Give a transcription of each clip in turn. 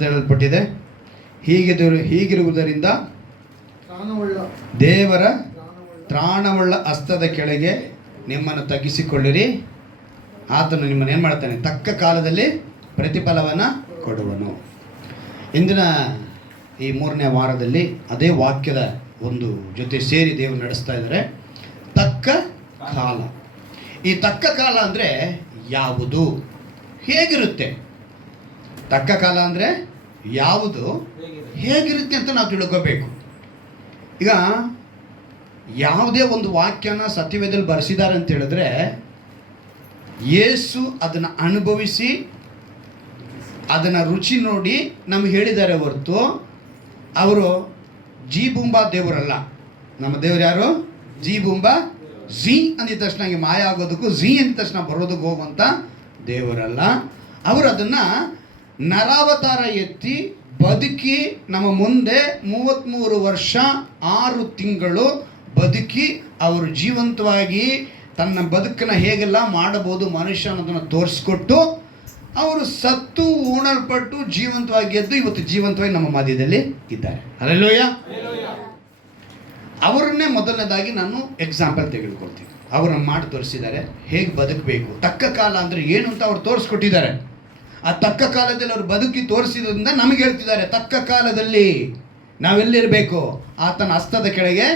ಏನಂತ ಹೇಳಲ್ಪಟ್ಟಿದೆ? ಹೀಗಿರುವುದರಿಂದ ದೇವರ ತ್ರಾಣವುಳ್ಳ ಹಸ್ತದ ಕೆಳಗೆ ನಿಮ್ಮನ್ನು ತಗ್ಗಿಸಿಕೊಳ್ಳಿರಿ, ಆತನು ನಿಮ್ಮನ್ನು ಏನು ಮಾಡ್ತಾನೆ? ತಕ್ಕ ಕಾಲದಲ್ಲಿ ಪ್ರತಿಫಲವನ್ನು ಕೊಡುವನು. ಇಂದಿನ ಈ 3ನೇ ವಾರದಲ್ಲಿ ಅದೇ ವಾಕ್ಯದ ಒಂದು ಜೊತೆ ಸೇರಿ ದೇವರು ನಡೆಸ್ತಾ ಇದ್ದಾರೆ. ತಕ್ಕ ಕಾಲ. ಈ ತಕ್ಕ ಕಾಲ ಅಂದರೆ ಯಾವುದು, ಹೇಗಿರುತ್ತೆ? ತಕ್ಕ ಕಾಲ ಅಂದರೆ ಯಾವುದು, ಹೇಗಿರುತ್ತೆ ಅಂತ ನಾವು ತಿಳ್ಕೋಬೇಕು. ಈಗ ಯಾವುದೇ ಒಂದು ವಾಕ್ಯನ ಸತ್ಯವೇದದಲ್ಲಿ ಬರೆಸಿದ್ದಾರೆ ಅಂತ ಹೇಳಿದ್ರೆ ಯೇಸು ಅದನ್ನು ಅನುಭವಿಸಿ ಅದನ್ನು ರುಚಿ ನೋಡಿ ನಮ್ಗೆ ಹೇಳಿದ್ದಾರೆ ಹೊರತು ಅವರು ಜಿ ಬುಂಬಾ ದೇವರಲ್ಲ. ನಮ್ಮ ದೇವರು ಯಾರು? ಜಿ ಬುಂಬಾ, ಝೀ ಅಂದಿದ ತಕ್ಷಣ ಹಂಗೆ ಮಾಯ ಆಗೋದಕ್ಕೂ ಝೀ ಅಂದಿದ ತಕ್ಷಣ ಬರೋದಕ್ಕೆ ಹೋಗುವಂಥ ದೇವರಲ್ಲ. ಅವರು ಅದನ್ನು ನರಾವತಾರ ಎತ್ತಿ ಬದುಕಿ ನಮ್ಮ ಮುಂದೆ 33 ವರ್ಷ 6 ತಿಂಗಳು ಬದುಕಿ ಅವರು ಜೀವಂತವಾಗಿ ತನ್ನ ಬದುಕನ್ನು ಹೇಗೆಲ್ಲ ಮಾಡಬಹುದು ಮನುಷ್ಯ ಅನ್ನೋದನ್ನು ತೋರಿಸ್ಕೊಟ್ಟು ಅವರು ಸತ್ತು ಉಣಲ್ಪಟ್ಟು ಜೀವಂತವಾಗಿ ಎದ್ದು ಇವತ್ತು ಜೀವಂತವಾಗಿ ನಮ್ಮ ಮಧ್ಯದಲ್ಲಿ ಇದ್ದಾರೆ. ಹಲ್ಲೆಲೂಯಾ. ಅವರನ್ನೇ ಮೊದಲನೇದಾಗಿ ನಾನು ಎಕ್ಸಾಂಪಲ್ ತೆಗೆದುಕೊಳ್ತೀನಿ. ಅವರನ್ನು ಮಾಡಿ ತೋರಿಸಿದ್ದಾರೆ ಹೇಗೆ ಬದುಕಬೇಕು. ತಕ್ಕ ಕಾಲ ಅಂದರೆ ಏನು ಅಂತ ಅವ್ರು ತೋರಿಸ್ಕೊಟ್ಟಿದ್ದಾರೆ. ಆ ತಕ್ಕ ಕಾಲದಲ್ಲಿ ಅವರು ಬದುಕಿ ತೋರಿಸಿದ್ರಿಂದ ನಮಗೆ ಹೇಳ್ತಿದ್ದಾರೆ, ತಕ್ಕ ಕಾಲದಲ್ಲಿ ನಾವೆಲ್ಲಿರಬೇಕು? ಆತನ ಹಸ್ತದ ಕೆಳಗೆ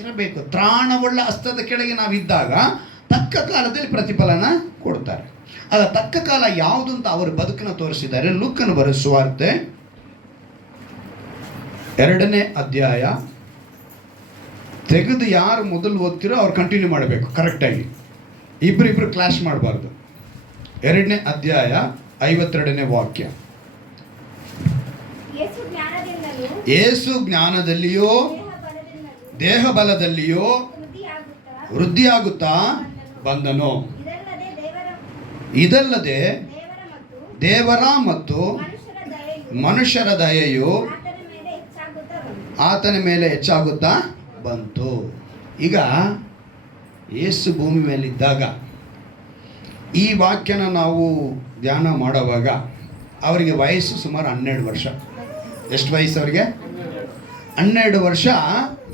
ಇರಬೇಕು. ತ್ರಾಣವುಳ್ಳ ಹಸ್ತದ ಕೆಳಗೆ ನಾವಿದ್ದಾಗ ತಕ್ಕ ಕಾಲದಲ್ಲಿ ಪ್ರತಿಫಲನ ಕೊಡ್ತಾರೆ. ಆಗ ತಕ್ಕ ಕಾಲ ಯಾವುದು ಅಂತ ಅವರು ಬದುಕನ್ನು ತೋರಿಸಿದ್ದಾರೆ. ಲೂಕನ ಬರೆದ ಸುವಾರ್ತೆ 2ನೇ ಅಧ್ಯಾಯ ತೆಗೆದು ಯಾರು ಮೊದಲು ಓದ್ತಿರೋ ಅವ್ರು ಕಂಟಿನ್ಯೂ ಮಾಡಬೇಕು ಕರೆಕ್ಟಾಗಿ. ಇಬ್ಬರಿಬ್ಬರು ಕ್ಲಾಶ್ ಮಾಡಬಾರ್ದು. 2ನೇ ಅಧ್ಯಾಯ 52ನೇ ವಾಕ್ಯ. ಯೇಸು ಜ್ಞಾನದಲ್ಲಿಯೋ ದೇಹ ಬಲದಲ್ಲಿಯೋ ವೃದ್ಧಿಯಾಗುತ್ತಾ ಬಂದನು. ಇದಲ್ಲದೆ ದೇವರ ಮತ್ತು ಮನುಷ್ಯರ ದಯೆಯು ಆತನ ಮೇಲೆ ಹೆಚ್ಚಾಗುತ್ತಾ ಬಂತು. ಈಗ ಯೇಸು ಭೂಮಿ ಮೇಲಿದ್ದಾಗ ಈ ವಾಕ್ಯನ ನಾವು ಧ್ಯಾನ ಮಾಡುವಾಗ ಅವರಿಗೆ ವಯಸ್ಸು ಸುಮಾರು 12 ವರ್ಷ. ಎಷ್ಟು ವಯಸ್ಸು ಅವರಿಗೆ? 12 ವರ್ಷ.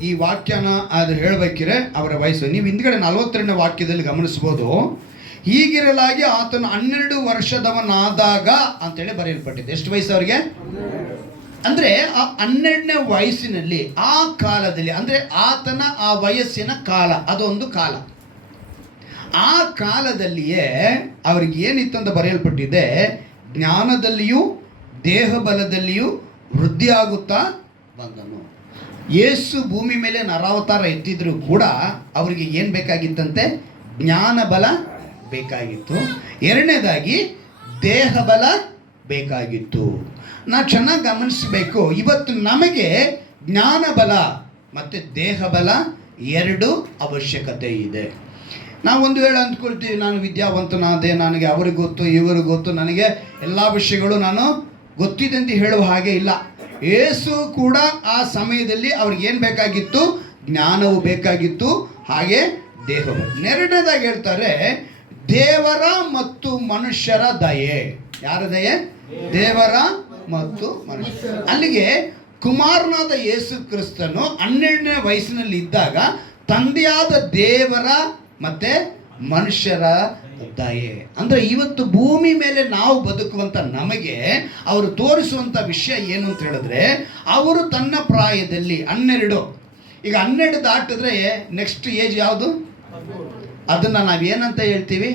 ಈ ವಾಕ್ಯನ ಅದು ಹೇಳಬೇಕಿದ್ರೆ ಅವರ ವಯಸ್ಸು ನೀವು ಹಿಂದ್ಗಡೆ 42ನೇ ವಾಕ್ಯದಲ್ಲಿ ಗಮನಿಸ್ಬೋದು. ಹೀಗಿರಲಾಗಿ ಆತನು 12 ವರ್ಷದವನಾದಾಗ ಅಂತೇಳಿ ಬರೆಯಲ್ಪಟ್ಟಿದೆ. ಎಷ್ಟು ವಯಸ್ಸು ಅವರಿಗೆ? ಅಂದರೆ ಆ 12ನೇ ವಯಸ್ಸಿನಲ್ಲಿ ಆ ಕಾಲದಲ್ಲಿ ಅಂದರೆ ಆತನ ಆ ವಯಸ್ಸಿನ ಕಾಲ ಅದೊಂದು ಕಾಲ. ಆ ಕಾಲದಲ್ಲಿಯೇ ಅವ್ರಿಗೆ ಏನಿತ್ತಂತ ಬರೆಯಲ್ಪಟ್ಟಿದೆ, ಜ್ಞಾನದಲ್ಲಿಯೂ ದೇಹ ಬಲದಲ್ಲಿಯೂ ವೃದ್ಧಿಯಾಗುತ್ತಾ ಬಂದನು. ಯೇಸು ಭೂಮಿ ಮೇಲೆ ನರಾವತಾರ ಎತ್ತಿದ್ರು ಕೂಡ ಅವರಿಗೆ ಏನು ಬೇಕಾಗಿತ್ತಂತೆ? ಜ್ಞಾನ ಬಲ ಬೇಕಾಗಿತ್ತು. 2ನೇದಾಗಿ ದೇಹ ಬಲ ಬೇಕಾಗಿತ್ತು. ನಾವು ಚೆನ್ನಾಗಿ ಗಮನಿಸಬೇಕು. ಇವತ್ತು ನಮಗೆ ಜ್ಞಾನ ಬಲ ಮತ್ತು ದೇಹ ಬಲ 2 ಅವಶ್ಯಕತೆ ಇದೆ. ನಾವೊಂದು ವೇಳೆ ಅಂದ್ಕೊಳ್ತೀವಿ, ನಾನು ವಿದ್ಯಾವಂತನಾದೆ, ನನಗೆ ಅವ್ರಿಗೆ ಗೊತ್ತು ಇವ್ರಿಗೆ ಗೊತ್ತು, ನನಗೆ ಎಲ್ಲ ವಿಷಯಗಳು ನಾನು ಗೊತ್ತಿದೆ ಅಂತ ಹೇಳುವ ಹಾಗೆ ಇಲ್ಲ. ಯೇಸು ಕೂಡ ಆ ಸಮಯದಲ್ಲಿ ಅವ್ರಿಗೆ ಏನು ಬೇಕಾಗಿತ್ತು? ಜ್ಞಾನವು ಬೇಕಾಗಿತ್ತು, ಹಾಗೆ ದೇಹವು. 2ನೇದಾಗಿ ಹೇಳ್ತಾರೆ ದೇವರ ಮತ್ತು ಮನುಷ್ಯರ ದಯೆ. ಯಾರ ದಯೆ? ದೇವರ ಮತ್ತು ಮನುಷ್ಯ. ಅಲ್ಲಿಗೆ ಕುಮಾರನಾದ ಯೇಸು ಕ್ರಿಸ್ತನು 12ನೇ ವಯಸ್ಸಿನಲ್ಲಿ ಇದ್ದಾಗ ತಂದೆಯಾದ ದೇವರ ಮತ್ತೆ ಮನುಷ್ಯರ ದಯೆ. ಅಂದರೆ ಇವತ್ತು ಭೂಮಿ ಮೇಲೆ ನಾವು ಬದುಕುವಂಥ ನಮಗೆ ಅವರು ತೋರಿಸುವಂಥ ವಿಷಯ ಏನು ಅಂತ ಹೇಳಿದ್ರೆ, ಅವರು ತನ್ನ ಪ್ರಾಯದಲ್ಲಿ 12, ಈಗ 12 ದಾಟಿದ್ರೆ ನೆಕ್ಸ್ಟ್ ಏಜ್ ಯಾವುದು? ಅದನ್ನು ನಾವೇನಂತ ಹೇಳ್ತೀವಿ?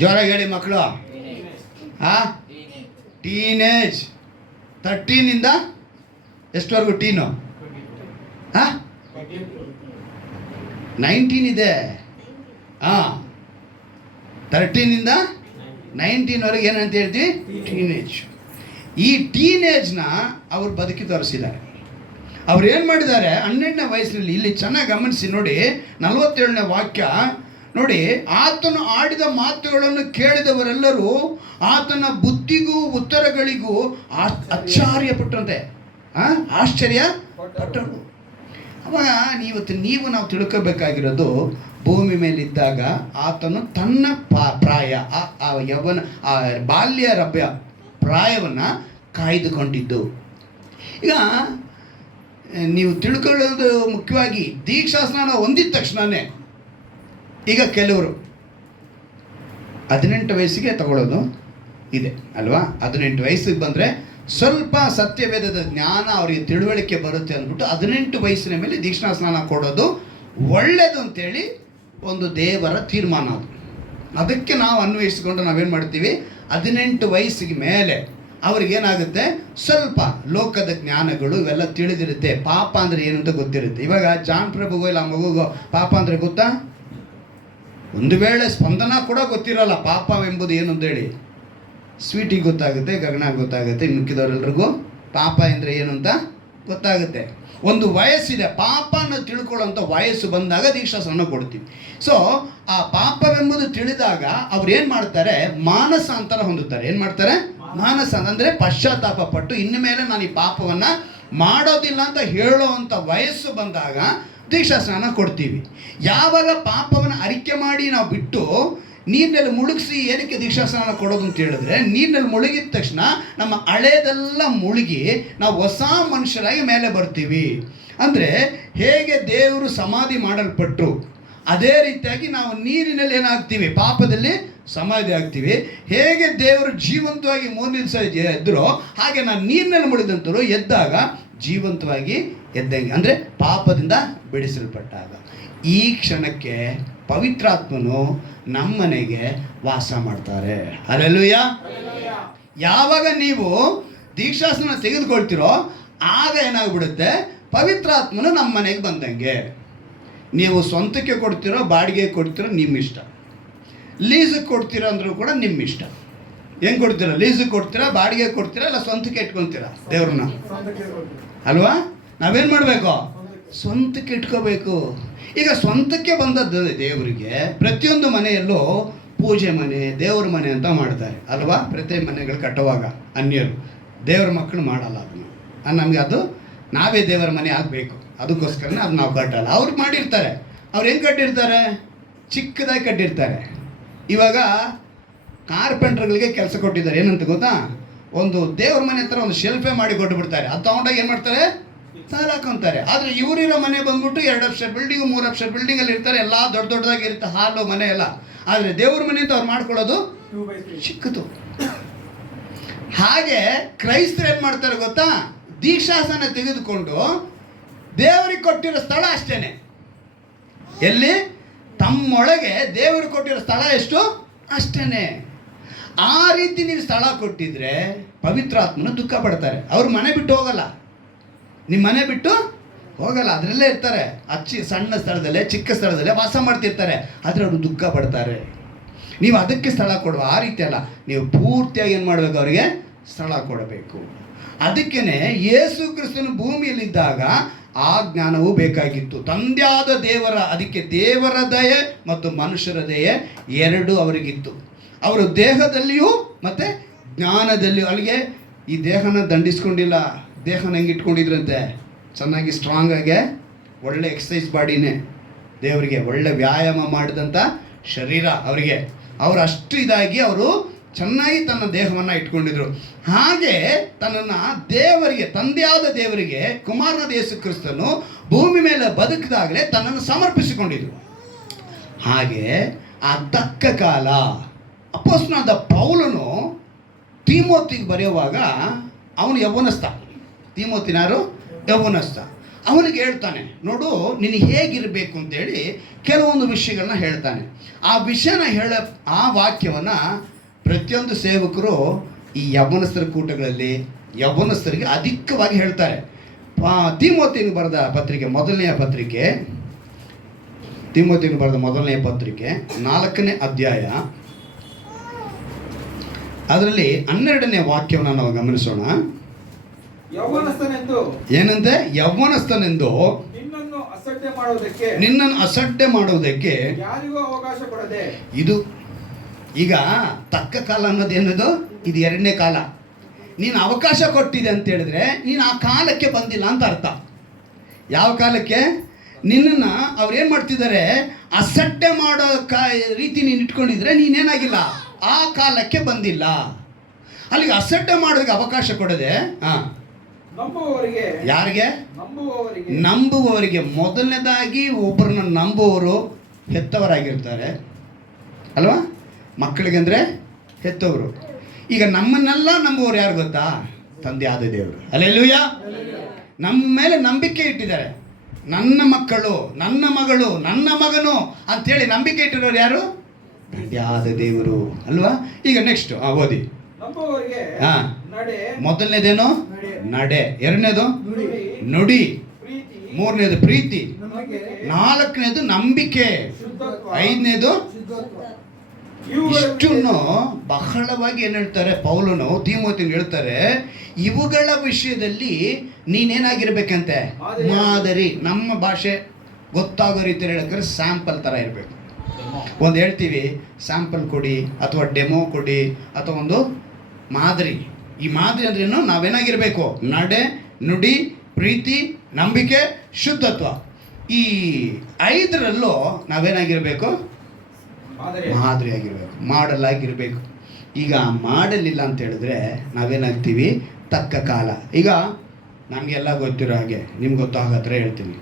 ಜೋರಾಗಿ ಹೇಳಿ ಮಕ್ಕಳು. ಟೀನೇಜ್. 13ಇಂದ ಎಷ್ಟವರೆಗೂ ಟೀನು? 19 ಇದೆ. 13ಇಂದ 19ವರೆಗೆ ಏನಂತ ಹೇಳ್ತೀವಿ? ಟೀನೇಜ್. ಈ ಟೀನೇಜ್ನ ಅವರು ಬದುಕಿ ತೋರಿಸಿದ್ದಾರೆ. ಅವ್ರು ಏನು ಮಾಡಿದ್ದಾರೆ? 12ನೇ ವಯಸ್ಸಿನಲ್ಲಿ, ಇಲ್ಲಿ ಚೆನ್ನಾಗಿ ಗಮನಿಸಿ ನೋಡಿ, 47ನೇ ವಾಕ್ಯ ನೋಡಿ. ಆತನು ಆಡಿದ ಮಾತುಗಳನ್ನು ಕೇಳಿದವರೆಲ್ಲರೂ ಆತನ ಬುದ್ಧಿಗೂ ಉತ್ತರಗಳಿಗೂ ಆಶ್ಚರ್ಯಪಟ್ಟರಂತೆ. ಆಶ್ಚರ್ಯಪಟ್ಟರು. ಅವಾಗ ನೀವು ನಾವು ತಿಳ್ಕೋಬೇಕಾಗಿರೋದು, ಭೂಮಿ ಮೇಲಿದ್ದಾಗ ಆತನು ತನ್ನ ಪ್ರಾಯ, ಯೌವನ, ಬಾಲ್ಯ ಪ್ರಾಯವನ್ನು ಕಾಯ್ದುಕೊಂಡಿದ್ದು. ಈಗ ನೀವು ತಿಳ್ಕೊಳ್ಳೋದು ಮುಖ್ಯವಾಗಿ ದೀಕ್ಷಾಸ್ನಾನ ಹೊಂದಿದ ತಕ್ಷಣವೇ ಈಗ ಕೆಲವರು 18 ವಯಸ್ಸಿಗೆ ತಗೊಳ್ಳೋದು ಇದೆ ಅಲ್ವಾ. 18 ವಯಸ್ಸಿಗೆ ಬಂದರೆ ಸ್ವಲ್ಪ ಸತ್ಯವೇದದ ಜ್ಞಾನ ಅವರಿಗೆ ತಿಳುವಳಿಕೆ ಬರುತ್ತೆ ಅಂದ್ಬಿಟ್ಟು 18 ವಯಸ್ಸಿನ ಮೇಲೆ ದೀಕ್ಷಾಸ್ನಾನ ಕೊಡೋದು ಒಳ್ಳೆಯದು ಅಂತೇಳಿ ಒಂದು ದೇವರ ತೀರ್ಮಾನ ಅದು. ಅದಕ್ಕೆ ನಾವು ಅನ್ವಯಿಸ್ಕೊಂಡು ನಾವೇನು ಮಾಡ್ತೀವಿ, 18 ವಯಸ್ಸಿಗೆ ಮೇಲೆ ಅವ್ರಿಗೇನಾಗುತ್ತೆ, ಸ್ವಲ್ಪ ಲೋಕದ ಜ್ಞಾನಗಳು ಇವೆಲ್ಲ ತಿಳಿದಿರುತ್ತೆ. ಪಾಪ ಅಂದರೆ ಏನು ಅಂತ ಗೊತ್ತಿರುತ್ತೆ. ಇವಾಗ ಜಾನ್ ಪ್ರಭುಗೋ ಇಲ್ಲ ಮಗುಗೋ ಪಾಪ ಅಂದರೆ ಗೊತ್ತಾ? ಒಂದು ವೇಳೆ ಸ್ಪಂದನ ಕೂಡ ಗೊತ್ತಿರಲ್ಲ ಪಾಪ ಎಂಬುದು ಏನು ಅಂತೇಳಿ. ಸ್ವೀಟಿಗೆ ಗೊತ್ತಾಗುತ್ತೆ, ಗಗನ ಗೊತ್ತಾಗುತ್ತೆ, ಮಿಕ್ಕಿದವರೆಲ್ರಿಗೂ ಪಾಪ ಅಂದರೆ ಏನು ಅಂತ ಗೊತ್ತಾಗುತ್ತೆ. ಒಂದು ವಯಸ್ಸಿದೆ, ಪಾಪನ ತಿಳ್ಕೊಳ್ಳೋಂಥ ವಯಸ್ಸು ಬಂದಾಗ ದೀಕ್ಷಾಸ್ನಾನ ಕೊಡ್ತೀವಿ. ಸೊ ಆ ಪಾಪವೆಂಬುದು ತಿಳಿದಾಗ ಅವ್ರು ಏನು ಮಾಡ್ತಾರೆ, ಮಾನಸಾಂತರ ಹೊಂದುತ್ತಾರೆ. ಏನು ಮಾಡ್ತಾರೆ? ಮಾನಸ ಅಂದರೆ ಪಶ್ಚಾತ್ತಾಪ ಪಟ್ಟು ಇನ್ನು ಮೇಲೆ ನಾನು ಈ ಪಾಪವನ್ನು ಮಾಡೋದಿಲ್ಲ ಅಂತ ಹೇಳೋವಂಥ ವಯಸ್ಸು ಬಂದಾಗ ದೀಕ್ಷಾಸ್ನಾನ ಕೊಡ್ತೀವಿ. ಯಾವಾಗ ಪಾಪವನ್ನು ಅರಿಕೆ ಮಾಡಿ ನಾವು ಬಿಟ್ಟು ನೀರಿನಲ್ಲಿ ಮುಳುಗಿಸಿ ಏನಕ್ಕೆ ದೀಕ್ಷಾಸ್ನಾನ ಕೊಡೋದು ಅಂತ ಹೇಳಿದ್ರೆ, ನೀರಿನಲ್ಲಿ ಮುಳುಗಿದ ತಕ್ಷಣ ನಮ್ಮ ಹಳೇದೆಲ್ಲ ಮುಳುಗಿ ನಾವು ಹೊಸ ಮನುಷ್ಯರಾಗಿ ಮೇಲೆ ಬರ್ತೀವಿ. ಅಂದರೆ ಹೇಗೆ ದೇವರು ಸಮಾಧಿ ಮಾಡಲ್ಪಟ್ಟರು ಅದೇ ರೀತಿಯಾಗಿ ನಾವು ನೀರಿನಲ್ಲಿ ಏನಾಗ್ತೀವಿ, ಪಾಪದಲ್ಲಿ ಸಮಾಧಿ ಆಗ್ತೀವಿ. ಹೇಗೆ ದೇವರು ಜೀವಂತವಾಗಿ ಮೂರನೇ ದಿವಸ ಎದ್ದರೋ ಹಾಗೆ ನಾನು ನೀರಿನಲ್ಲಿ ಮುಳುಗಿದಂತರು ಎದ್ದಾಗ ಜೀವಂತವಾಗಿ ಎದ್ದಂಗೆ, ಅಂದರೆ ಪಾಪದಿಂದ ಬಿಡಿಸಲ್ಪಟ್ಟಾಗ. ಈ ಕ್ಷಣಕ್ಕೆ ಪವಿತ್ರಾತ್ಮನು ನಮ್ಮನೆಗೆ ವಾಸ ಮಾಡ್ತಾರೆ. ಹಲ್ಲೆಲೂಯಾ. ಯಾವಾಗ ನೀವು ದೀಕ್ಷಾಸ್ನಾನ ತೆಗೆದುಕೊಳ್ತೀರೋ ಆಗ ಏನಾಗ್ಬಿಡುತ್ತೆ, ಪವಿತ್ರಾತ್ಮನು ನಮ್ಮ ಮನೆಗೆ ಬಂದಂಗೆ. ನೀವು ಸ್ವಂತಕ್ಕೆ ಕೊಡ್ತೀರೋ ಬಾಡಿಗೆ ಕೊಡ್ತೀರೋ ನಿಮ್ಮ ಇಷ್ಟ, ಲೀಸಿಗೆ ಕೊಡ್ತೀರಾ ಅಂದರೂ ಕೂಡ ನಿಮ್ಮ ಇಷ್ಟ. ಹೆಂಗೆ ಕೊಡ್ತೀರಾ? ಲೀಸಿಗೆ ಕೊಡ್ತೀರಾ, ಬಾಡಿಗೆ ಕೊಡ್ತೀರಾ, ಇಲ್ಲ ಸ್ವಂತಕ್ಕೆ ಇಟ್ಕೊತೀರಾ ದೇವ್ರನ್ನ ಅಲ್ವಾ? ನಾವೇನು ಮಾಡಬೇಕು? ಸ್ವಂತಕ್ಕೆ ಇಟ್ಕೋಬೇಕು. ಈಗ ಸ್ವಂತಕ್ಕೆ ಬಂದದ್ದು ದೇವರಿಗೆ ಪ್ರತಿಯೊಂದು ಮನೆಯಲ್ಲೂ ಪೂಜೆ ಮನೆ, ದೇವ್ರ ಮನೆ ಅಂತ ಮಾಡ್ತಾರೆ ಅಲ್ವಾ. ಪ್ರತಿ ಮನೆಗಳು ಕಟ್ಟುವಾಗ ಅನ್ಯರು ದೇವ್ರ ಮಕ್ಕಳು ಮಾಡಲ್ಲ ಅದನ್ನು. ನಮಗೆ ಅದು ನಾವೇ ದೇವರ ಮನೆ ಆಗಬೇಕು, ಅದಕ್ಕೋಸ್ಕರನೇ ಅದು ನಾವು ಕಟ್ಟಲ್ಲ. ಅವ್ರು ಮಾಡಿರ್ತಾರೆ. ಅವ್ರು ಹೆಂಗೆ ಕಟ್ಟಿರ್ತಾರೆ? ಚಿಕ್ಕದಾಗಿ ಕಟ್ಟಿರ್ತಾರೆ. ಇವಾಗ ಕಾರ್ಪೆಂಟ್ರ್ಗಳಿಗೆ ಕೆಲಸ ಕೊಟ್ಟಿದ್ದಾರೆ. ಏನಂತ ಗೊತ್ತಾ? ಒಂದು ದೇವ್ರ ಮನೆ ಹತ್ರ ಒಂದು ಶೆಲ್ಫೇ ಮಾಡಿ ಕೊಟ್ಟು ಬಿಡ್ತಾರೆ. ಅದು ತೊಗೊಂಡಾಗ ಏನು ಮಾಡ್ತಾರೆ, ಸಾಲ ಹಾಕೊಂತಾರೆ. ಆದರೆ ಇವರಿರೋ ಮನೆ ಬಂದ್ಬಿಟ್ಟು 2 ಅಕ್ಷರ ಬಿಲ್ಡಿಂಗು 3 ಅಕ್ಷರ ಬಿಲ್ಡಿಂಗಲ್ಲಿ ಇರ್ತಾರೆ. ಎಲ್ಲ ದೊಡ್ಡ ದೊಡ್ಡದಾಗಿ ಇರುತ್ತೆ, ಹಾಲು ಮನೆ ಎಲ್ಲ. ಆದರೆ ದೇವ್ರ ಮನೆ ಅಂತ ಅವ್ರು ಮಾಡ್ಕೊಳ್ಳೋದು ಚಿಕ್ಕದು. ಹಾಗೆ ಕ್ರೈಸ್ತರು ಏನು ಮಾಡ್ತಾರೆ ಗೊತ್ತಾ? ದೀಕ್ಷಾಸನ ತೆಗೆದುಕೊಂಡು ದೇವರಿಗೆ ಕೊಟ್ಟಿರೋ ಸ್ಥಳ ಅಷ್ಟೇನೆ. ಎಲ್ಲಿ? ತಮ್ಮೊಳಗೆ ದೇವರು ಕೊಟ್ಟಿರೋ ಸ್ಥಳ ಎಷ್ಟು ಅಷ್ಟೇನೆ. ಆ ರೀತಿ ನೀವು ಸ್ಥಳ ಕೊಟ್ಟಿದ್ರೆ ಪವಿತ್ರಾತ್ಮನ ದುಃಖ ಪಡ್ತಾರೆ. ಅವ್ರ ಮನೆ ಬಿಟ್ಟು ಹೋಗಲ್ಲ, ನಿಮ್ಮ ಮನೆ ಬಿಟ್ಟು ಹೋಗಲ್ಲ, ಅದರಲ್ಲೇ ಇರ್ತಾರೆ. ಸಣ್ಣ ಸ್ಥಳದಲ್ಲೇ ಚಿಕ್ಕ ಸ್ಥಳದಲ್ಲೇ ವಾಸ ಮಾಡ್ತಿರ್ತಾರೆ, ಆದರೆ ಅವರು ದುಃಖ ಪಡ್ತಾರೆ. ನೀವು ಅದಕ್ಕೆ ಸ್ಥಳ ಕೊಡುವ ಆ ರೀತಿ ಅಲ್ಲ, ನೀವು ಪೂರ್ತಿಯಾಗಿ ಏನು ಮಾಡಬೇಕು, ಅವರಿಗೆ ಸ್ಥಳ ಕೊಡಬೇಕು. ಅದಕ್ಕೇ ಯೇಸು ಕ್ರಿಸ್ತನು ಭೂಮಿಯಲ್ಲಿದ್ದಾಗ ಆ ಜ್ಞಾನವೂ ಬೇಕಾಗಿತ್ತು. ತಂದೆಯಾದ ದೇವರ, ಅದಕ್ಕೆ ದೇವರ ದಯೆ ಮತ್ತು ಮನುಷ್ಯರ ದಯೆ ಎರಡೂ ಅವರಿಗಿತ್ತು. ಅವರು ದೇಹದಲ್ಲಿಯೂ ಮತ್ತು ಜ್ಞಾನದಲ್ಲಿಯೂ. ಅಲ್ಲಿಗೆ ಈ ದೇಹನ ದಂಡಿಸ್ಕೊಂಡಿಲ್ಲ, ದೇಹನ ಹೆಂಗೆ ಇಟ್ಕೊಂಡಿದ್ರಂತೆ, ಚೆನ್ನಾಗಿ ಸ್ಟ್ರಾಂಗಾಗೆ ಒಳ್ಳೆ ಎಕ್ಸಸೈಸ್ ಬಾಡಿನೇ ದೇವರಿಗೆ, ಒಳ್ಳೆ ವ್ಯಾಯಾಮ ಮಾಡಿದಂಥ ಶರೀರ ಅವರಿಗೆ. ಅವರು ಅಷ್ಟು ಇದಾಗಿ ಅವರು ಚೆನ್ನಾಗಿ ತನ್ನ ದೇಹವನ್ನು ಇಟ್ಕೊಂಡಿದ್ರು. ಹಾಗೆ ತನ್ನನ್ನು ದೇವರಿಗೆ, ತಂದೆಯಾದ ದೇವರಿಗೆ ಕುಮಾರನಾದ ಯೇಸು ಕ್ರಿಸ್ತನು ಭೂಮಿ ಮೇಲೆ ಬದುಕಿದಾಗಲೇ ತನ್ನನ್ನು ಸಮರ್ಪಿಸಿಕೊಂಡಿದ್ರು. ಹಾಗೆ ಆ ತಕ್ಕ ಕಾಲ ಅಪೊಸ್ತಲನಾದ ಪೌಲನು ತಿಮೋತಿಗೆ ಬರೆಯುವಾಗ ಅವನು ಯೌವನಸ್ಥ. ತಿಮೋತಿನಾರು ಯೌವನಸ್ಥ. ಅವನಿಗೆ ಹೇಳ್ತಾನೆ, ನೋಡು ನೀನು ಹೇಗಿರಬೇಕು ಅಂತೇಳಿ ಕೆಲವೊಂದು ವಿಷಯಗಳನ್ನ ಹೇಳ್ತಾನೆ. ಆ ವಿಷಯನ ಆ ವಾಕ್ಯವನ್ನು ಪ್ರತಿಯೊಂದು ಸೇವಕರು ಈ ಯೌವನಸ್ಥರ ಕೂಟಗಳಲ್ಲಿ ಯೌವನಸ್ಥರಿಗೆ ಅಧಿಕವಾಗಿ ಹೇಳ್ತಾರೆ. ತಿಮೋತಿಗೆ ಬರೆದ ಪತ್ರಿಕೆ, ಮೊದಲನೆಯ ಪತ್ರಿಕೆ, ತಿಮೋತಿಗೆ ಬರೆದ ಮೊದಲನೆಯ ಪತ್ರಿಕೆ 4ನೇ ಅಧ್ಯಾಯ, ಅದರಲ್ಲಿ 12ನೇ ವಾಕ್ಯವನ್ನು ನಾವು ಗಮನಿಸೋಣ. ಏನಂತೆ? ಯೌವನಸ್ಥನೆಂದು ನಿನ್ನನ್ನು ಅಸಡ್ಡೆ ಮಾಡುವುದಕ್ಕೆ ಯಾರಿಗೂ ಅವಕಾಶ ಕೊಡದೆ. ಇದು ಈಗ ತಕ್ಕ ಕಾಲ ಅನ್ನೋದೇನದು, ಇದು 2ನೇ ಕಾಲ. ನೀನು ಅವಕಾಶ ಕೊಟ್ಟಿದೆ ಅಂತ ಹೇಳಿದ್ರೆ ನೀನು ಆ ಕಾಲಕ್ಕೆ ಬಂದಿಲ್ಲ ಅಂತ ಅರ್ಥ. ಯಾವ ಕಾಲಕ್ಕೆ? ನಿನ್ನನ್ನು ಅವ್ರು ಏನು ಮಾಡ್ತಿದ್ದಾರೆ, ಅಸಡ್ಡೆ ಮಾಡೋ ರೀತಿ ನೀನು ಇಟ್ಕೊಂಡಿದ್ರೆ ನೀನೇನಾಗಿಲ್ಲ, ಆ ಕಾಲಕ್ಕೆ ಬಂದಿಲ್ಲ. ಅಲ್ಲಿಗೆ ಅಸಡ್ಡೆ ಮಾಡೋದಕ್ಕೆ ಅವಕಾಶ ಕೊಡದೆ ನಂಬುವವರಿಗೆ, ಯಾರಿಗೆ? ನಂಬುವವರಿಗೆ, ನಂಬುವವರಿಗೆ. ಮೊದಲನೇದಾಗಿ ಒಬ್ಬರನ್ನ ನಂಬುವವರು ಹೆತ್ತವರಾಗಿರ್ತಾರೆ ಅಲ್ವಾ? ಮಕ್ಕಳಿಗೆ ಅಂದರೆ ಹೆತ್ತವರು. ಈಗ ನಮ್ಮನ್ನೆಲ್ಲ ನಂಬುವವರು ಯಾರು ಗೊತ್ತಾ? ತಂದೆ ಆದ ದೇವರು. ಅಲ್ಲೆಲ್ಲೂಯ್ಯ. ನಮ್ಮ ಮೇಲೆ ನಂಬಿಕೆ ಇಟ್ಟಿದ್ದಾರೆ. ನನ್ನ ಮಕ್ಕಳು, ನನ್ನ ಮಗಳು, ನನ್ನ ಮಗನು ಅಂತೇಳಿ ನಂಬಿಕೆ ಇಟ್ಟಿರೋರು ಯಾರು? ತಂದೆ ಆದ ದೇವರು ಅಲ್ವಾ? ಈಗ ನೆಕ್ಸ್ಟ್ ಓದಿ. ನಂಬುವವರಿಗೆ ಹಾಂ, ನಡೆ, ಮೊದಲನೇದೇನು? ನಡೆ. ಎರಡನೇದು ನುಡಿ. ಪ್ರೀತಿ, ಮೂರನೇದು ಪ್ರೀತಿ. ನಂಬಿಕೆ, ನಾಲ್ಕನೇದು ನಂಬಿಕೆ. ಶುದ್ಧತ್ವ, ಐದನೇದು ಇವುಗಳ ಇಷ್ಟನ್ನು ಬಹಳವಾಗಿ ಏನು ಹೇಳ್ತಾರೆ ಪೌಲನು ತಿಮೋತಿಗೆ ಹೇಳ್ತಾರೆ, ಇವುಗಳ ವಿಷಯದಲ್ಲಿ ನೀನೇನಾಗಿರ್ಬೇಕಂತೆ? ಮಾದರಿ. ನಮ್ಮ ಭಾಷೆ ಗೊತ್ತಾಗೋ ರೀತಿಯಲ್ಲಿ ಹೇಳಿದ್ರೆ ಸ್ಯಾಂಪಲ್ ಥರ ಇರಬೇಕು. ಒಂದು ಹೇಳ್ತೀವಿ ಸ್ಯಾಂಪಲ್ ಕೊಡಿ ಅಥವಾ ಡೆಮೋ ಕೊಡಿ ಅಥವಾ ಒಂದು ಮಾದರಿ. ಈ ಮಾದರಿ ಅಂದ್ರೇನು? ನಾವೇನಾಗಿರಬೇಕು? ನಡೆ, ನುಡಿ, ಪ್ರೀತಿ, ನಂಬಿಕೆ, ಶುದ್ಧತ್ವ. ಈ ಐದರಲ್ಲೂ ನಾವೇನಾಗಿರಬೇಕು? ಮಾದರಿ ಆಗಿರಬೇಕು, ಮಾಡೆಲ್ ಆಗಿರಬೇಕು. ಈಗ ಮಾಡಲಿಲ್ಲ ಅಂತ ಹೇಳಿದ್ರೆ ನಾವೇನಾಗ್ತೀವಿ? ತಕ್ಕ ಕಾಲ. ಈಗ ನಮಗೆಲ್ಲ ಗೊತ್ತಿರೋ ಹಾಗೆ ನಿಮ್ಗೆ ಗೊತ್ತಾಗತ್ರ ಹೇಳ್ತೀನಿ,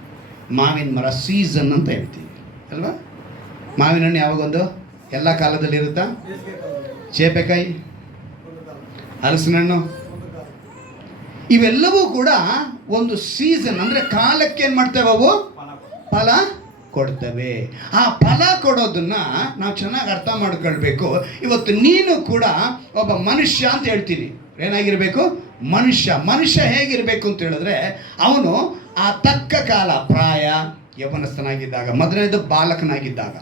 ಮಾವಿನ ಮರ ಸೀಸನ್ ಅಂತ ಹೇಳ್ತೀವಿ ಅಲ್ವಾ? ಮಾವಿನ ಹಣ್ಣು ಯಾವಾಗೊಂದು ಎಲ್ಲ ಕಾಲದಲ್ಲಿ ಇರುತ್ತಾ? ಚೇಪೆಕಾಯಿ, ಹಲಸಿನ ಹಣ್ಣು, ಇವೆಲ್ಲವೂ ಕೂಡ ಒಂದು ಸೀಸನ್ ಅಂದರೆ ಕಾಲಕ್ಕೆ ಏನು ಮಾಡ್ತೇವೆ? ಅವು ಫಲ ಕೊಡ್ತವೆ. ಆ ಫಲ ಕೊಡೋದನ್ನ ನಾವು ಚೆನ್ನಾಗಿ ಅರ್ಥ ಮಾಡ್ಕೊಳ್ಬೇಕು. ಇವತ್ತು ನೀನು ಕೂಡ ಒಬ್ಬ ಮನುಷ್ಯ ಅಂತ ಹೇಳ್ತೀನಿ. ಏನಾಗಿರಬೇಕು? ಮನುಷ್ಯ. ಮನುಷ್ಯ ಹೇಗಿರಬೇಕು ಅಂತ ಹೇಳಿದ್ರೆ ಅವನು ಆ ತಕ್ಕ ಕಾಲ, ಪ್ರಾಯ, ಯೌವನಸ್ಥನಾಗಿದ್ದಾಗ, ಮೊದಲನೇದು ಬಾಲಕನಾಗಿದ್ದಾಗ.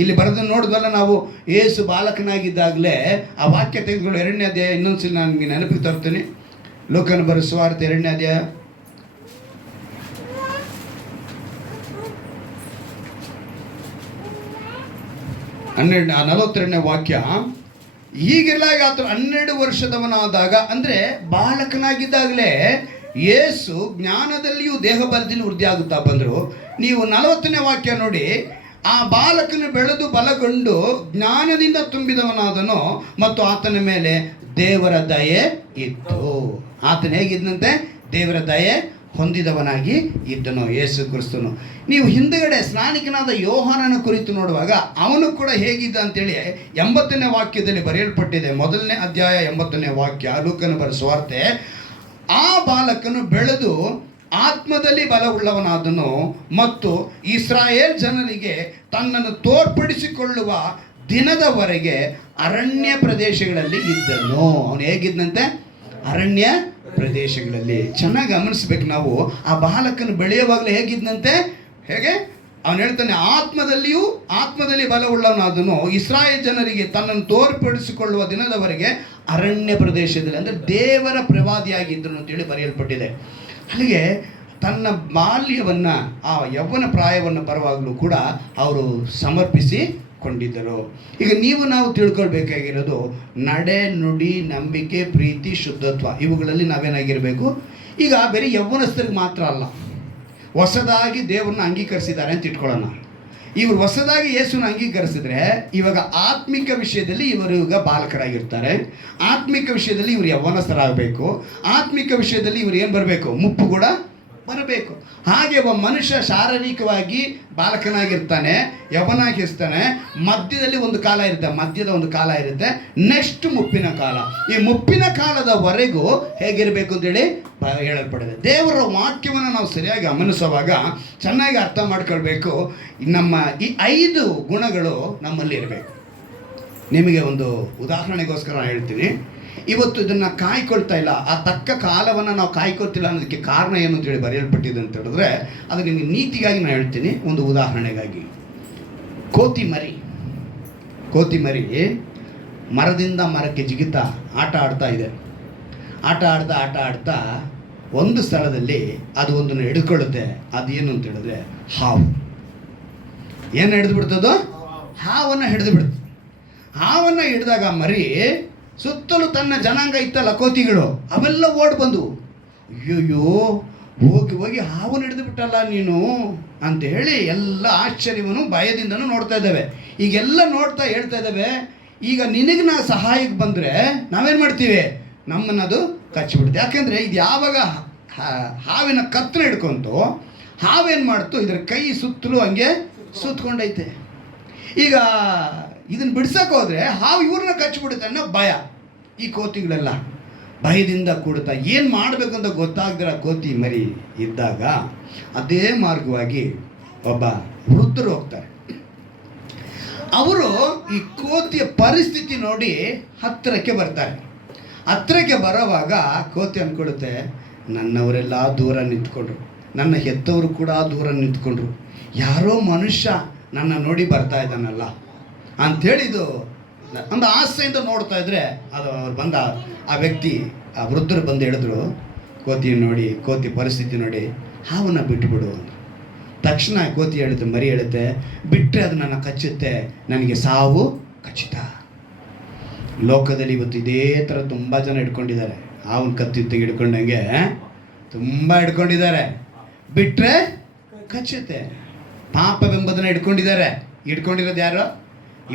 ಇಲ್ಲಿ ಬರೋದನ್ನು ನೋಡಿದ್ವಲ್ಲ ನಾವು, ಏಸು ಬಾಲಕನಾಗಿದ್ದಾಗಲೇ ಆ ವಾಕ್ಯ ತೆಗೆದುಕೊಂಡು 2ನೇ ಅಧ್ಯಾಯ ಇನ್ನೊಂದ್ಸಲ ನನಗೆ ನೆನಪಿಗೆ ತರ್ತೀನಿ. ಲೋಕನ ಬರೋ ಸುವಾರ್ತೆ 2ನೇ ಅಧ್ಯಾಯ 42ನೇ ವಾಕ್ಯ. ಹೀಗೆಲ್ಲ ಆತ 12 ವರ್ಷದವನಾದಾಗ, ಅಂದರೆ ಬಾಲಕನಾಗಿದ್ದಾಗಲೇ ಯೇಸು ಜ್ಞಾನದಲ್ಲಿಯೂ ದೇಹ ಬಲದಲ್ಲಿ ವೃದ್ಧಿ ಆಗುತ್ತಾ ಬಂದರು. ನೀವು 40ನೇ ವಾಕ್ಯ ನೋಡಿ. ಆ ಬಾಲಕನು ಬೆಳೆದು ಬಲಗೊಂಡು ಜ್ಞಾನದಿಂದ ತುಂಬಿದವನಾದನು ಮತ್ತು ಆತನ ಮೇಲೆ ದೇವರ ದಯೆ ಇತ್ತು. ಆತನ ಹೇಗಿದ್ದಂತೆ? ದೇವರ ದಯೆ ಹೊಂದಿದವನಾಗಿ ಇದ್ದನು ಯೇಸು ಕ್ರಿಸ್ತನು. ನೀವು ಹಿಂದುಗಡೆ ಸ್ನಾನಿಕನಾದ ಯೋಹಾನನ ಕುರಿತು ನೋಡುವಾಗ ಅವನು ಕೂಡ ಹೇಗಿದ್ದ ಅಂತೇಳಿ 80ನೇ ವಾಕ್ಯದಲ್ಲಿ ಬರೆಯಲ್ಪಟ್ಟಿದೆ. 1ನೇ ಅಧ್ಯಾಯ 80ನೇ ವಾಕ್ಯ, ಲೂಕನ ಬರೆದ ಸುವಾರ್ತೆ. ಆ ಬಾಲಕನು ಬೆಳೆದು ಆತ್ಮದಲ್ಲಿ ಬಲವುಳ್ಳವನಾದನು ಮತ್ತು ಇಸ್ರಾಯೇಲ್ ಜನರಿಗೆ ತನ್ನನ್ನು ತೋರ್ಪಡಿಸಿಕೊಳ್ಳುವ ದಿನದವರೆಗೆ ಅರಣ್ಯ ಪ್ರದೇಶಗಳಲ್ಲಿ ಇದ್ದನು. ಅವನು ಹೇಗಿದ್ದಂತೆ? ಅರಣ್ಯ ಪ್ರದೇಶಗಳಲ್ಲಿ. ಚೆನ್ನಾಗಿ ಗಮನಿಸ್ಬೇಕು ನಾವು. ಆ ಬಾಲಕನು ಬೆಳೆಯುವಾಗಲೇ ಹೇಗಿದ್ದಂತೆ? ಹೇಗೆ? ಅವನು ಹೇಳ್ತಾನೆ, ಆತ್ಮದಲ್ಲಿ ಬಲವುಳ್ಳವನಾದನು, ಇಸ್ರಾಯೇಲ್ ಜನರಿಗೆ ತನ್ನನ್ನು ತೋರ್ಪಡಿಸಿಕೊಳ್ಳುವ ದಿನದವರೆಗೆ ಅರಣ್ಯ ಪ್ರದೇಶದಲ್ಲಿ, ಅಂದರೆ ದೇವರ ಪ್ರವಾದಿಯಾಗಿದ್ದನು ಅಂತೇಳಿ ಬರೆಯಲ್ಪಟ್ಟಿದೆ. ಅಲ್ಲಿಗೆ ತನ್ನ ಬಾಲ್ಯವನ್ನು, ಆ ಯೌವನ ಪ್ರಾಯವನ್ನು ಬರುವಾಗಲೂ ಕೂಡ ಅವರು ಸಮರ್ಪಿಸಿಕೊಂಡಿದ್ದರು. ಈಗ ನಾವು ತಿಳ್ಕೊಳ್ಬೇಕಾಗಿರೋದು ನಡೆ, ನುಡಿ, ನಂಬಿಕೆ, ಪ್ರೀತಿ, ಶುದ್ಧತ್ವ. ಇವುಗಳಲ್ಲಿ ನಾವೇನಾಗಿರಬೇಕು? ಈಗ ಬರೀ ಯೌವನಸ್ಥರಿಗೆ ಮಾತ್ರ ಅಲ್ಲ, ಹೊಸದಾಗಿ ದೇವರನ್ನ ಅಂಗೀಕರಿಸಿದ್ದಾರೆ ಅಂತ ಇಟ್ಕೊಳ್ಳೋಣ. ಇವರು ಹೊಸದಾಗಿ ಯೇಸುನ ಅಂಗೀಕರಿಸಿದ್ರೆ ಇವಾಗ ಆತ್ಮಿಕ ವಿಷಯದಲ್ಲಿ ಇವರು ಈಗ ಬಾಲಕರಾಗಿರ್ತಾರೆ. ಆತ್ಮಿಕ ವಿಷಯದಲ್ಲಿ ಇವರು ಯೌವನಸ್ಥರಾಗಬೇಕು. ಆತ್ಮಿಕ ವಿಷಯದಲ್ಲಿ ಇವರು ಏನು ಬರಬೇಕು? ಮುಪ್ಪು ಕೂಡ ಬರಬೇಕು. ಹಾಗೆ ಒಬ್ಬ ಮನುಷ್ಯ ಶಾರೀರಿಕವಾಗಿ ಬಾಲಕನಾಗಿರ್ತಾನೆ, ಯೌವನಾಗಿರ್ತಾನೆ. ಮಧ್ಯದಲ್ಲಿ ಒಂದು ಕಾಲ ಇರುತ್ತೆ, ಮಧ್ಯದ ಒಂದು ಕಾಲ ಇರುತ್ತೆ. ನೆಕ್ಸ್ಟ್ ಮುಪ್ಪಿನ ಕಾಲ. ಈ ಮುಪ್ಪಿನ ಕಾಲದವರೆಗೂ ಹೇಗಿರಬೇಕು ಅಂತೇಳಿ ಹೇಳಲ್ಪಡಿದೆ. ದೇವರ ವಾಕ್ಯವನ್ನು ನಾವು ಸರಿಯಾಗಿ ಗಮನಿಸುವಾಗ ಚೆನ್ನಾಗಿ ಅರ್ಥ ಮಾಡ್ಕೊಳ್ಬೇಕು. ನಮ್ಮ ಈ 5 ಗುಣಗಳು ನಮ್ಮಲ್ಲಿ ಇರಬೇಕು. ನಿಮಗೆ ಒಂದು ಉದಾಹರಣೆಗೋಸ್ಕರ ನಾನು ಹೇಳ್ತೀನಿ. ಇವತ್ತು ಇದನ್ನು ಕಾಯ್ಕೊಳ್ತಾ ಇಲ್ಲ, ಆ ತಕ್ಕ ಕಾಲವನ್ನು ನಾವು ಕಾಯ್ಕೊಳ್ತಿಲ್ಲ ಅನ್ನೋದಕ್ಕೆ ಕಾರಣ ಏನು ಅಂತೇಳಿ ಬರೆಯಲ್ಪಟ್ಟಿದೆ ಅಂತ ಹೇಳಿದ್ರೆ, ಅದು ನಿಮಗೆ ನೀತಿಗಾಗಿ ನಾನು ಹೇಳ್ತೀನಿ. ಒಂದು ಉದಾಹರಣೆಗಾಗಿ, ಕೋತಿ ಮರಿ ಮರದಿಂದ ಮರಕ್ಕೆ ಜಿಗಿತಾ ಆಟ ಆಡ್ತಾ ಇದೆ. ಆಟ ಆಡ್ತಾ ಒಂದು ಸ್ಥಳದಲ್ಲಿ ಅದು ಒಂದನ್ನು ಹಿಡ್ಕೊಳ್ಳುತ್ತೆ. ಅದೇನು ಅಂತ ಹೇಳಿದ್ರೆ ಹಾವು. ಏನು ಹಿಡಿದು ಬಿಡ್ತದೋ? ಹಾವನ್ನು ಹಿಡಿದು ಬಿಡ್ತು. ಹಾವನ್ನು ಹಿಡಿದಾಗ ಮರಿ ಸುತ್ತಲೂ ತನ್ನ ಜನಾಂಗ ಇತ್ತಲ್ಲ, ಕೋತಿಗಳು, ಅವೆಲ್ಲ ಓಡಿ ಬಂದು, ಅಯ್ಯೋಯ್ಯೋ ಹೋಗಿ ಹಾವನ್ನು ಹಿಡಿದು ಬಿಟ್ಟಲ್ಲ ನೀನು ಅಂತ ಹೇಳಿ ಎಲ್ಲ ಆಶ್ಚರ್ಯವನ್ನು ಭಯದಿಂದನೂ ನೋಡ್ತಾ ಇದ್ದಾವೆ. ಈಗೆಲ್ಲ ನೋಡ್ತಾ ಹೇಳ್ತಾ ಇದ್ದಾವೆ, ಈಗ ನಿನಗೆ ನಾ ಸಹಾಯಕ್ಕೆ ಬಂದರೆ ನಾವೇನು ಮಾಡ್ತೀವಿ, ನಮ್ಮನ್ನದು ಕಚ್ಚಿಬಿಡುತ್ತೆ. ಯಾಕೆಂದರೆ ಇದು ಯಾವಾಗ ಹಾವಿನ ಕತ್ತಲು ಹಿಡ್ಕೊಂತು, ಹಾವೇನು ಮಾಡ್ತು, ಇದರ ಕೈ ಸುತ್ತಲೂ ಹಂಗೆ ಸುತ್ತಕೊಂಡೈತೆ. ಈಗ ಇದನ್ನು ಬಿಡ್ಸಕ್ಕೆ ಹೋದರೆ ಹಾವು ಇವ್ರನ್ನ ಕಚ್ಚಿಬಿಡುತ್ತೆ ಅನ್ನೋ ಭಯ. ಈ ಕೋತಿಗಳೆಲ್ಲ ಭಯದಿಂದ ಕೂಡುತ್ತಾ ಏನು ಮಾಡಬೇಕು ಅಂತ ಗೊತ್ತಾಗದಿರೋ ಕೋತಿ ಮರಿ ಇದ್ದಾಗ ಅದೇ ಮಾರ್ಗವಾಗಿ ಒಬ್ಬ ವೃದ್ಧರು ಹೋಗ್ತಾರೆ. ಅವರು ಈ ಕೋತಿಯ ಪರಿಸ್ಥಿತಿ ನೋಡಿ ಹತ್ತಿರಕ್ಕೆ ಬರ್ತಾರೆ. ಹತ್ತಿರಕ್ಕೆ ಬರೋವಾಗ ಕೋತಿ ಅಂದ್ಕೊಳ್ಳುತ್ತೆ, ನನ್ನವರೆಲ್ಲ ದೂರ ನಿಂತ್ಕೊಂಡ್ರು, ನನ್ನ ಹೆತ್ತವರು ಕೂಡ ದೂರ ನಿಂತ್ಕೊಂಡ್ರು, ಯಾರೋ ಮನುಷ್ಯ ನನ್ನ ನೋಡಿ ಬರ್ತಾ ಇದ್ದಾನಲ್ಲ ಅಂಥೇಳಿದು ಒಂದು ಆಸೆಯಿಂದ ನೋಡ್ತಾ ಇದ್ರೆ ಅದು ಅವ್ರು ಬಂದ ಆ ವ್ಯಕ್ತಿ, ಆ ವೃದ್ಧರು ಬಂದು ಹೇಳಿದ್ರು, ಕೋತಿ ಪರಿಸ್ಥಿತಿ ನೋಡಿ ಹಾವನ್ನ ಬಿಟ್ಟುಬಿಡು ಅಂದರು. ತಕ್ಷಣ ಕೋತಿ ಹೇಳುತ್ತೆ, ಮರಿ ಹೇಳುತ್ತೆ, ಬಿಟ್ಟರೆ ಅದು ನನ್ನ ಕಚ್ಚುತ್ತೆ, ನನಗೆ ಸಾವು ಖಚಿತ. ಲೋಕದಲ್ಲಿ ಇವತ್ತು ಇದೇ ಥರ ತುಂಬ ಜನ ಹಿಡ್ಕೊಂಡಿದ್ದಾರೆ. ಹಾವನ್ನ ಕತ್ತಿತ್ತು ಹಿಡ್ಕೊಂಡಂಗೆ ತುಂಬ ಹಿಡ್ಕೊಂಡಿದ್ದಾರೆ. ಬಿಟ್ಟರೆ ಕಚ್ಚುತ್ತೆ. ಪಾಪವೆಂಬುದನ್ನು ಹಿಡ್ಕೊಂಡಿರೋದು ಯಾರು?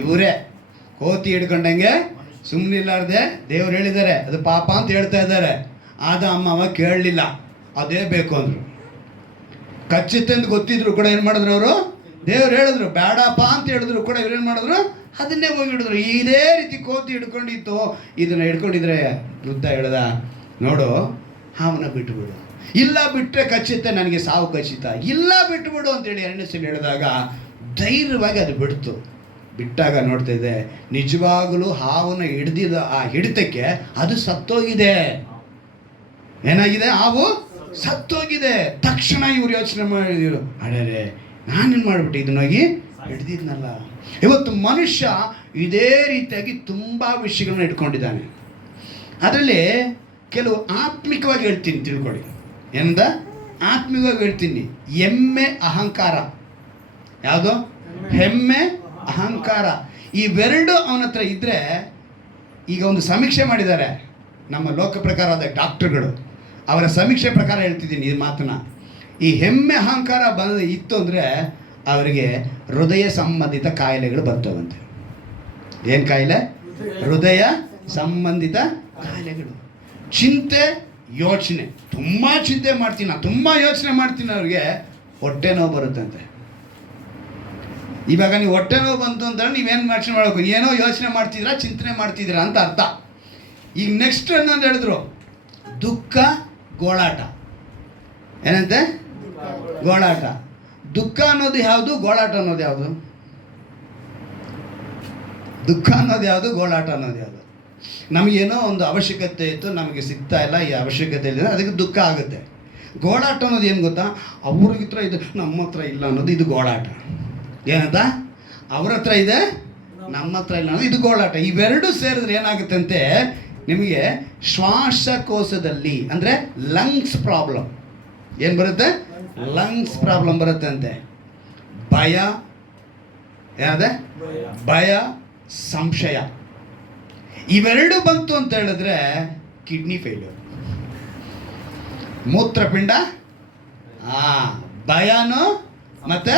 ಇವರೇ. ಕೋತಿ ಹಿಡ್ಕೊಂಡಂಗೆ ಸುಮ್ಮನೆ ಇಲ್ಲಾರ್ದೆ ದೇವ್ರು ಹೇಳಿದ್ದಾರೆ ಅದು ಪಾಪ ಅಂತ ಹೇಳ್ತಾ ಇದ್ದಾರೆ. ಆದ ಅಮ್ಮವ ಕೇಳಲಿಲ್ಲ, ಅದೇ ಬೇಕು ಅಂದರು. ಕಚ್ಚುತ್ತೆ ಅಂತ ಗೊತ್ತಿದ್ರು ಕೂಡ ಏನು ಮಾಡಿದ್ರು ಅವರು? ದೇವ್ರು ಹೇಳಿದ್ರು ಬೇಡಪ್ಪ ಅಂತ ಹೇಳಿದ್ರು ಕೂಡ ಇವ್ರೇನು ಮಾಡಿದ್ರು? ಅದನ್ನೇ ಹೋಗಿ ಹಿಡಿದ್ರು. ಇದೇ ರೀತಿ ಕೋತಿ ಹಿಡ್ಕೊಂಡಿತ್ತು. ಇದನ್ನು ಹಿಡ್ಕೊಂಡಿದ್ರೆ ವೃದ್ಧ ಹೇಳ್ದ, ನೋಡು ಹಾವನ್ನ ಬಿಟ್ಟುಬಿಡು, ಇಲ್ಲ ಬಿಟ್ಟರೆ ಕಚ್ಚುತ್ತೆ, ನನಗೆ ಸಾವು ಖಚಿತ, ಇಲ್ಲ ಬಿಟ್ಟುಬಿಡು ಅಂತೇಳಿ ಎರಡನೇ ಸಲ ಹೇಳಿದಾಗ ಧೈರ್ಯವಾಗಿ ಅದು ಬಿಡ್ತು. ಬಿಟ್ಟಾಗ ನೋಡ್ತಾ ಇದೆ, ನಿಜವಾಗಲೂ ಹಾವನ್ನು ಹಿಡ್ದಿದ ಆ ಹಿಡಿತಕ್ಕೆ ಅದು ಸತ್ತೋಗಿದೆ. ಏನಾಗಿದೆ? ಹಾವು ಸತ್ತೋಗಿದೆ. ತಕ್ಷಣ ಇವ್ರು ಯೋಚನೆ ಮಾಡಿದ್ರು, ಅಡರೆ ನಾನೇನು ಮಾಡಿಬಿಟ್ಟು ಇದನ್ನಾಗಿ ಹಿಡ್ದಿದ್ನಲ್ಲ. ಇವತ್ತು ಮನುಷ್ಯ ಇದೇ ರೀತಿಯಾಗಿ ತುಂಬ ವಿಷಯಗಳನ್ನ ಇಟ್ಕೊಂಡಿದ್ದಾನೆ. ಅದರಲ್ಲಿ ಕೆಲವು ಆತ್ಮಿಕವಾಗಿ ಹೇಳ್ತೀನಿ, ತಿಳ್ಕೊಳ್ಳಿ. ಏನಂದ? ಆತ್ಮಿಕವಾಗಿ ಹೇಳ್ತೀನಿ. ಹೆಮ್ಮೆ, ಅಹಂಕಾರ. ಯಾವುದು? ಹೆಮ್ಮೆ, ಅಹಂಕಾರ. ಇವೆರಡು ಅವನ ಹತ್ರ ಇದ್ದರೆ, ಈಗ ಒಂದು ಸಮೀಕ್ಷೆ ಮಾಡಿದ್ದಾರೆ ನಮ್ಮ ಲೋಕ ಪ್ರಕಾರದ ಡಾಕ್ಟರ್ಗಳು. ಅವರ ಸಮೀಕ್ಷೆ ಪ್ರಕಾರ ಹೇಳ್ತಿದ್ದೀನಿ ಈ ಮಾತನ್ನ. ಈ ಹೆಮ್ಮೆ ಅಹಂಕಾರ ಇತ್ತು ಅಂದರೆ ಅವರಿಗೆ ಹೃದಯ ಸಂಬಂಧಿತ ಕಾಯಿಲೆಗಳು ಬರ್ತವಂತೆ. ಏನು ಕಾಯಿಲೆ? ಹೃದಯ ಸಂಬಂಧಿತ ಕಾಯಿಲೆಗಳು. ಚಿಂತೆ, ಯೋಚನೆ, ತುಂಬ ಚಿಂತೆ ಮಾಡ್ತೀನಿ, ತುಂಬ ಯೋಚನೆ ಮಾಡ್ತೀನಿ, ಅವ್ರಿಗೆ ಹೊಟ್ಟೆ ನೋವು ಬರುತ್ತಂತೆ. ಇವಾಗ ನೀವು ಹೊಟ್ಟೆ ನೋವು ಬಂತು ಅಂತಂದ್ರೆ ನೀವೇನು ಯೋಚನೆ ಮಾಡಬೇಕು? ಏನೋ ಯೋಚನೆ ಮಾಡ್ತಿದ್ದೀರಾ, ಚಿಂತನೆ ಮಾಡ್ತಿದ್ದೀರಾ ಅಂತ ಅರ್ಥ. ಈಗ ನೆಕ್ಸ್ಟ್ ಅನ್ನೋದು ಹೇಳಿದ್ರು, ದುಃಖ, ಗೋಳಾಟ. ಏನಂತೆ? ಗೋಳಾಟ. ದುಃಖ ಅನ್ನೋದು ಯಾವುದು? ಗೋಳಾಟ ಅನ್ನೋದು ಯಾವುದು? ದುಃಖ ಅನ್ನೋದು ಯಾವುದು? ಗೋಳಾಟ ಅನ್ನೋದು ಯಾವುದು? ನಮಗೇನೋ ಒಂದು ಅವಶ್ಯಕತೆ ಇತ್ತು, ನಮಗೆ ಸಿಗ್ತಾ ಇಲ್ಲ, ಈ ಅವಶ್ಯಕತೆ ಇಲ್ಲ, ಅದಕ್ಕೆ ದುಃಖ ಆಗುತ್ತೆ. ಗೋಳಾಟ ಅನ್ನೋದು ಏನು ಗೊತ್ತಾ? ಅವ್ರಿಗೆ ಹತ್ರ ಇದು, ನಮ್ಮ ಹತ್ರ ಇಲ್ಲ ಅನ್ನೋದು ಇದು ಗೋಳಾಟ. ಏನಂತ? ಅವ್ರ ಹತ್ರ ಇದೆ, ನಮ್ಮ ಹತ್ರ ಇಲ್ಲ ಅನ್ನೋದು ಇದು ಗೋಳಾಟ. ಇವೆರಡು ಸೇರಿದ್ರೆ ಏನಾಗುತ್ತಂತೆ, ನಿಮಗೆ ಶ್ವಾಸಕೋಶದಲ್ಲಿ ಅಂದರೆ ಲಂಗ್ಸ್ ಪ್ರಾಬ್ಲಮ್ ಏನು ಬರುತ್ತೆ? ಲಂಗ್ಸ್ ಪ್ರಾಬ್ಲಮ್ ಬರುತ್ತೆ ಅಂತೆ. ಭಯ, ಏನಾದೆ? ಭಯ, ಸಂಶಯ, ಇವೆರಡು ಬಂತು ಅಂತ ಹೇಳಿದ್ರೆ ಕಿಡ್ನಿ ಫೇಲ್ಯೂರ್, ಮೂತ್ರಪಿಂಡ, ಭಯನೂ ಮತ್ತೆ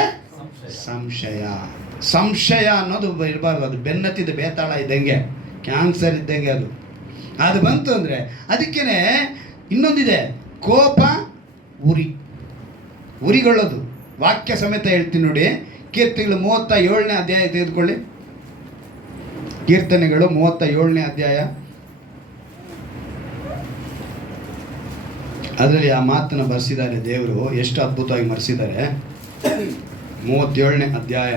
ಸಂಶಯ. ಸಂಶಯ ಅನ್ನೋದು ಇರಬಾರ್ದು. ಅದು ಬೆನ್ನತ್ತಿದ ಬೇತಾಳ ಇದ್ದಂಗೆ, ಕ್ಯಾನ್ಸರ್ ಇದ್ದಂಗೆ ಅದು ಬಂತು ಅಂದರೆ. ಅದಕ್ಕೇ ಇನ್ನೊಂದಿದೆ, ಕೋಪ, ಉರಿಗೊಳ್ಳೋದು. ವಾಕ್ಯ ಸಮೇತ ಹೇಳ್ತೀನಿ ನೋಡಿ. ಕೀರ್ತನೆಗಳು 37ನೇ ಅಧ್ಯಾಯ ತೆಗೆದುಕೊಳ್ಳಿ. ಕೀರ್ತನೆಗಳು 37ನೇ ಅಧ್ಯಾಯ. ಅದರಲ್ಲಿ ಆ ಮಾತನ್ನು ಬರೆಸಿದ್ದಾರೆ ದೇವರು. ಎಷ್ಟು ಅದ್ಭುತವಾಗಿ ಬರೆಸಿದ್ದಾರೆ. 37ನೇ ಅಧ್ಯಾಯ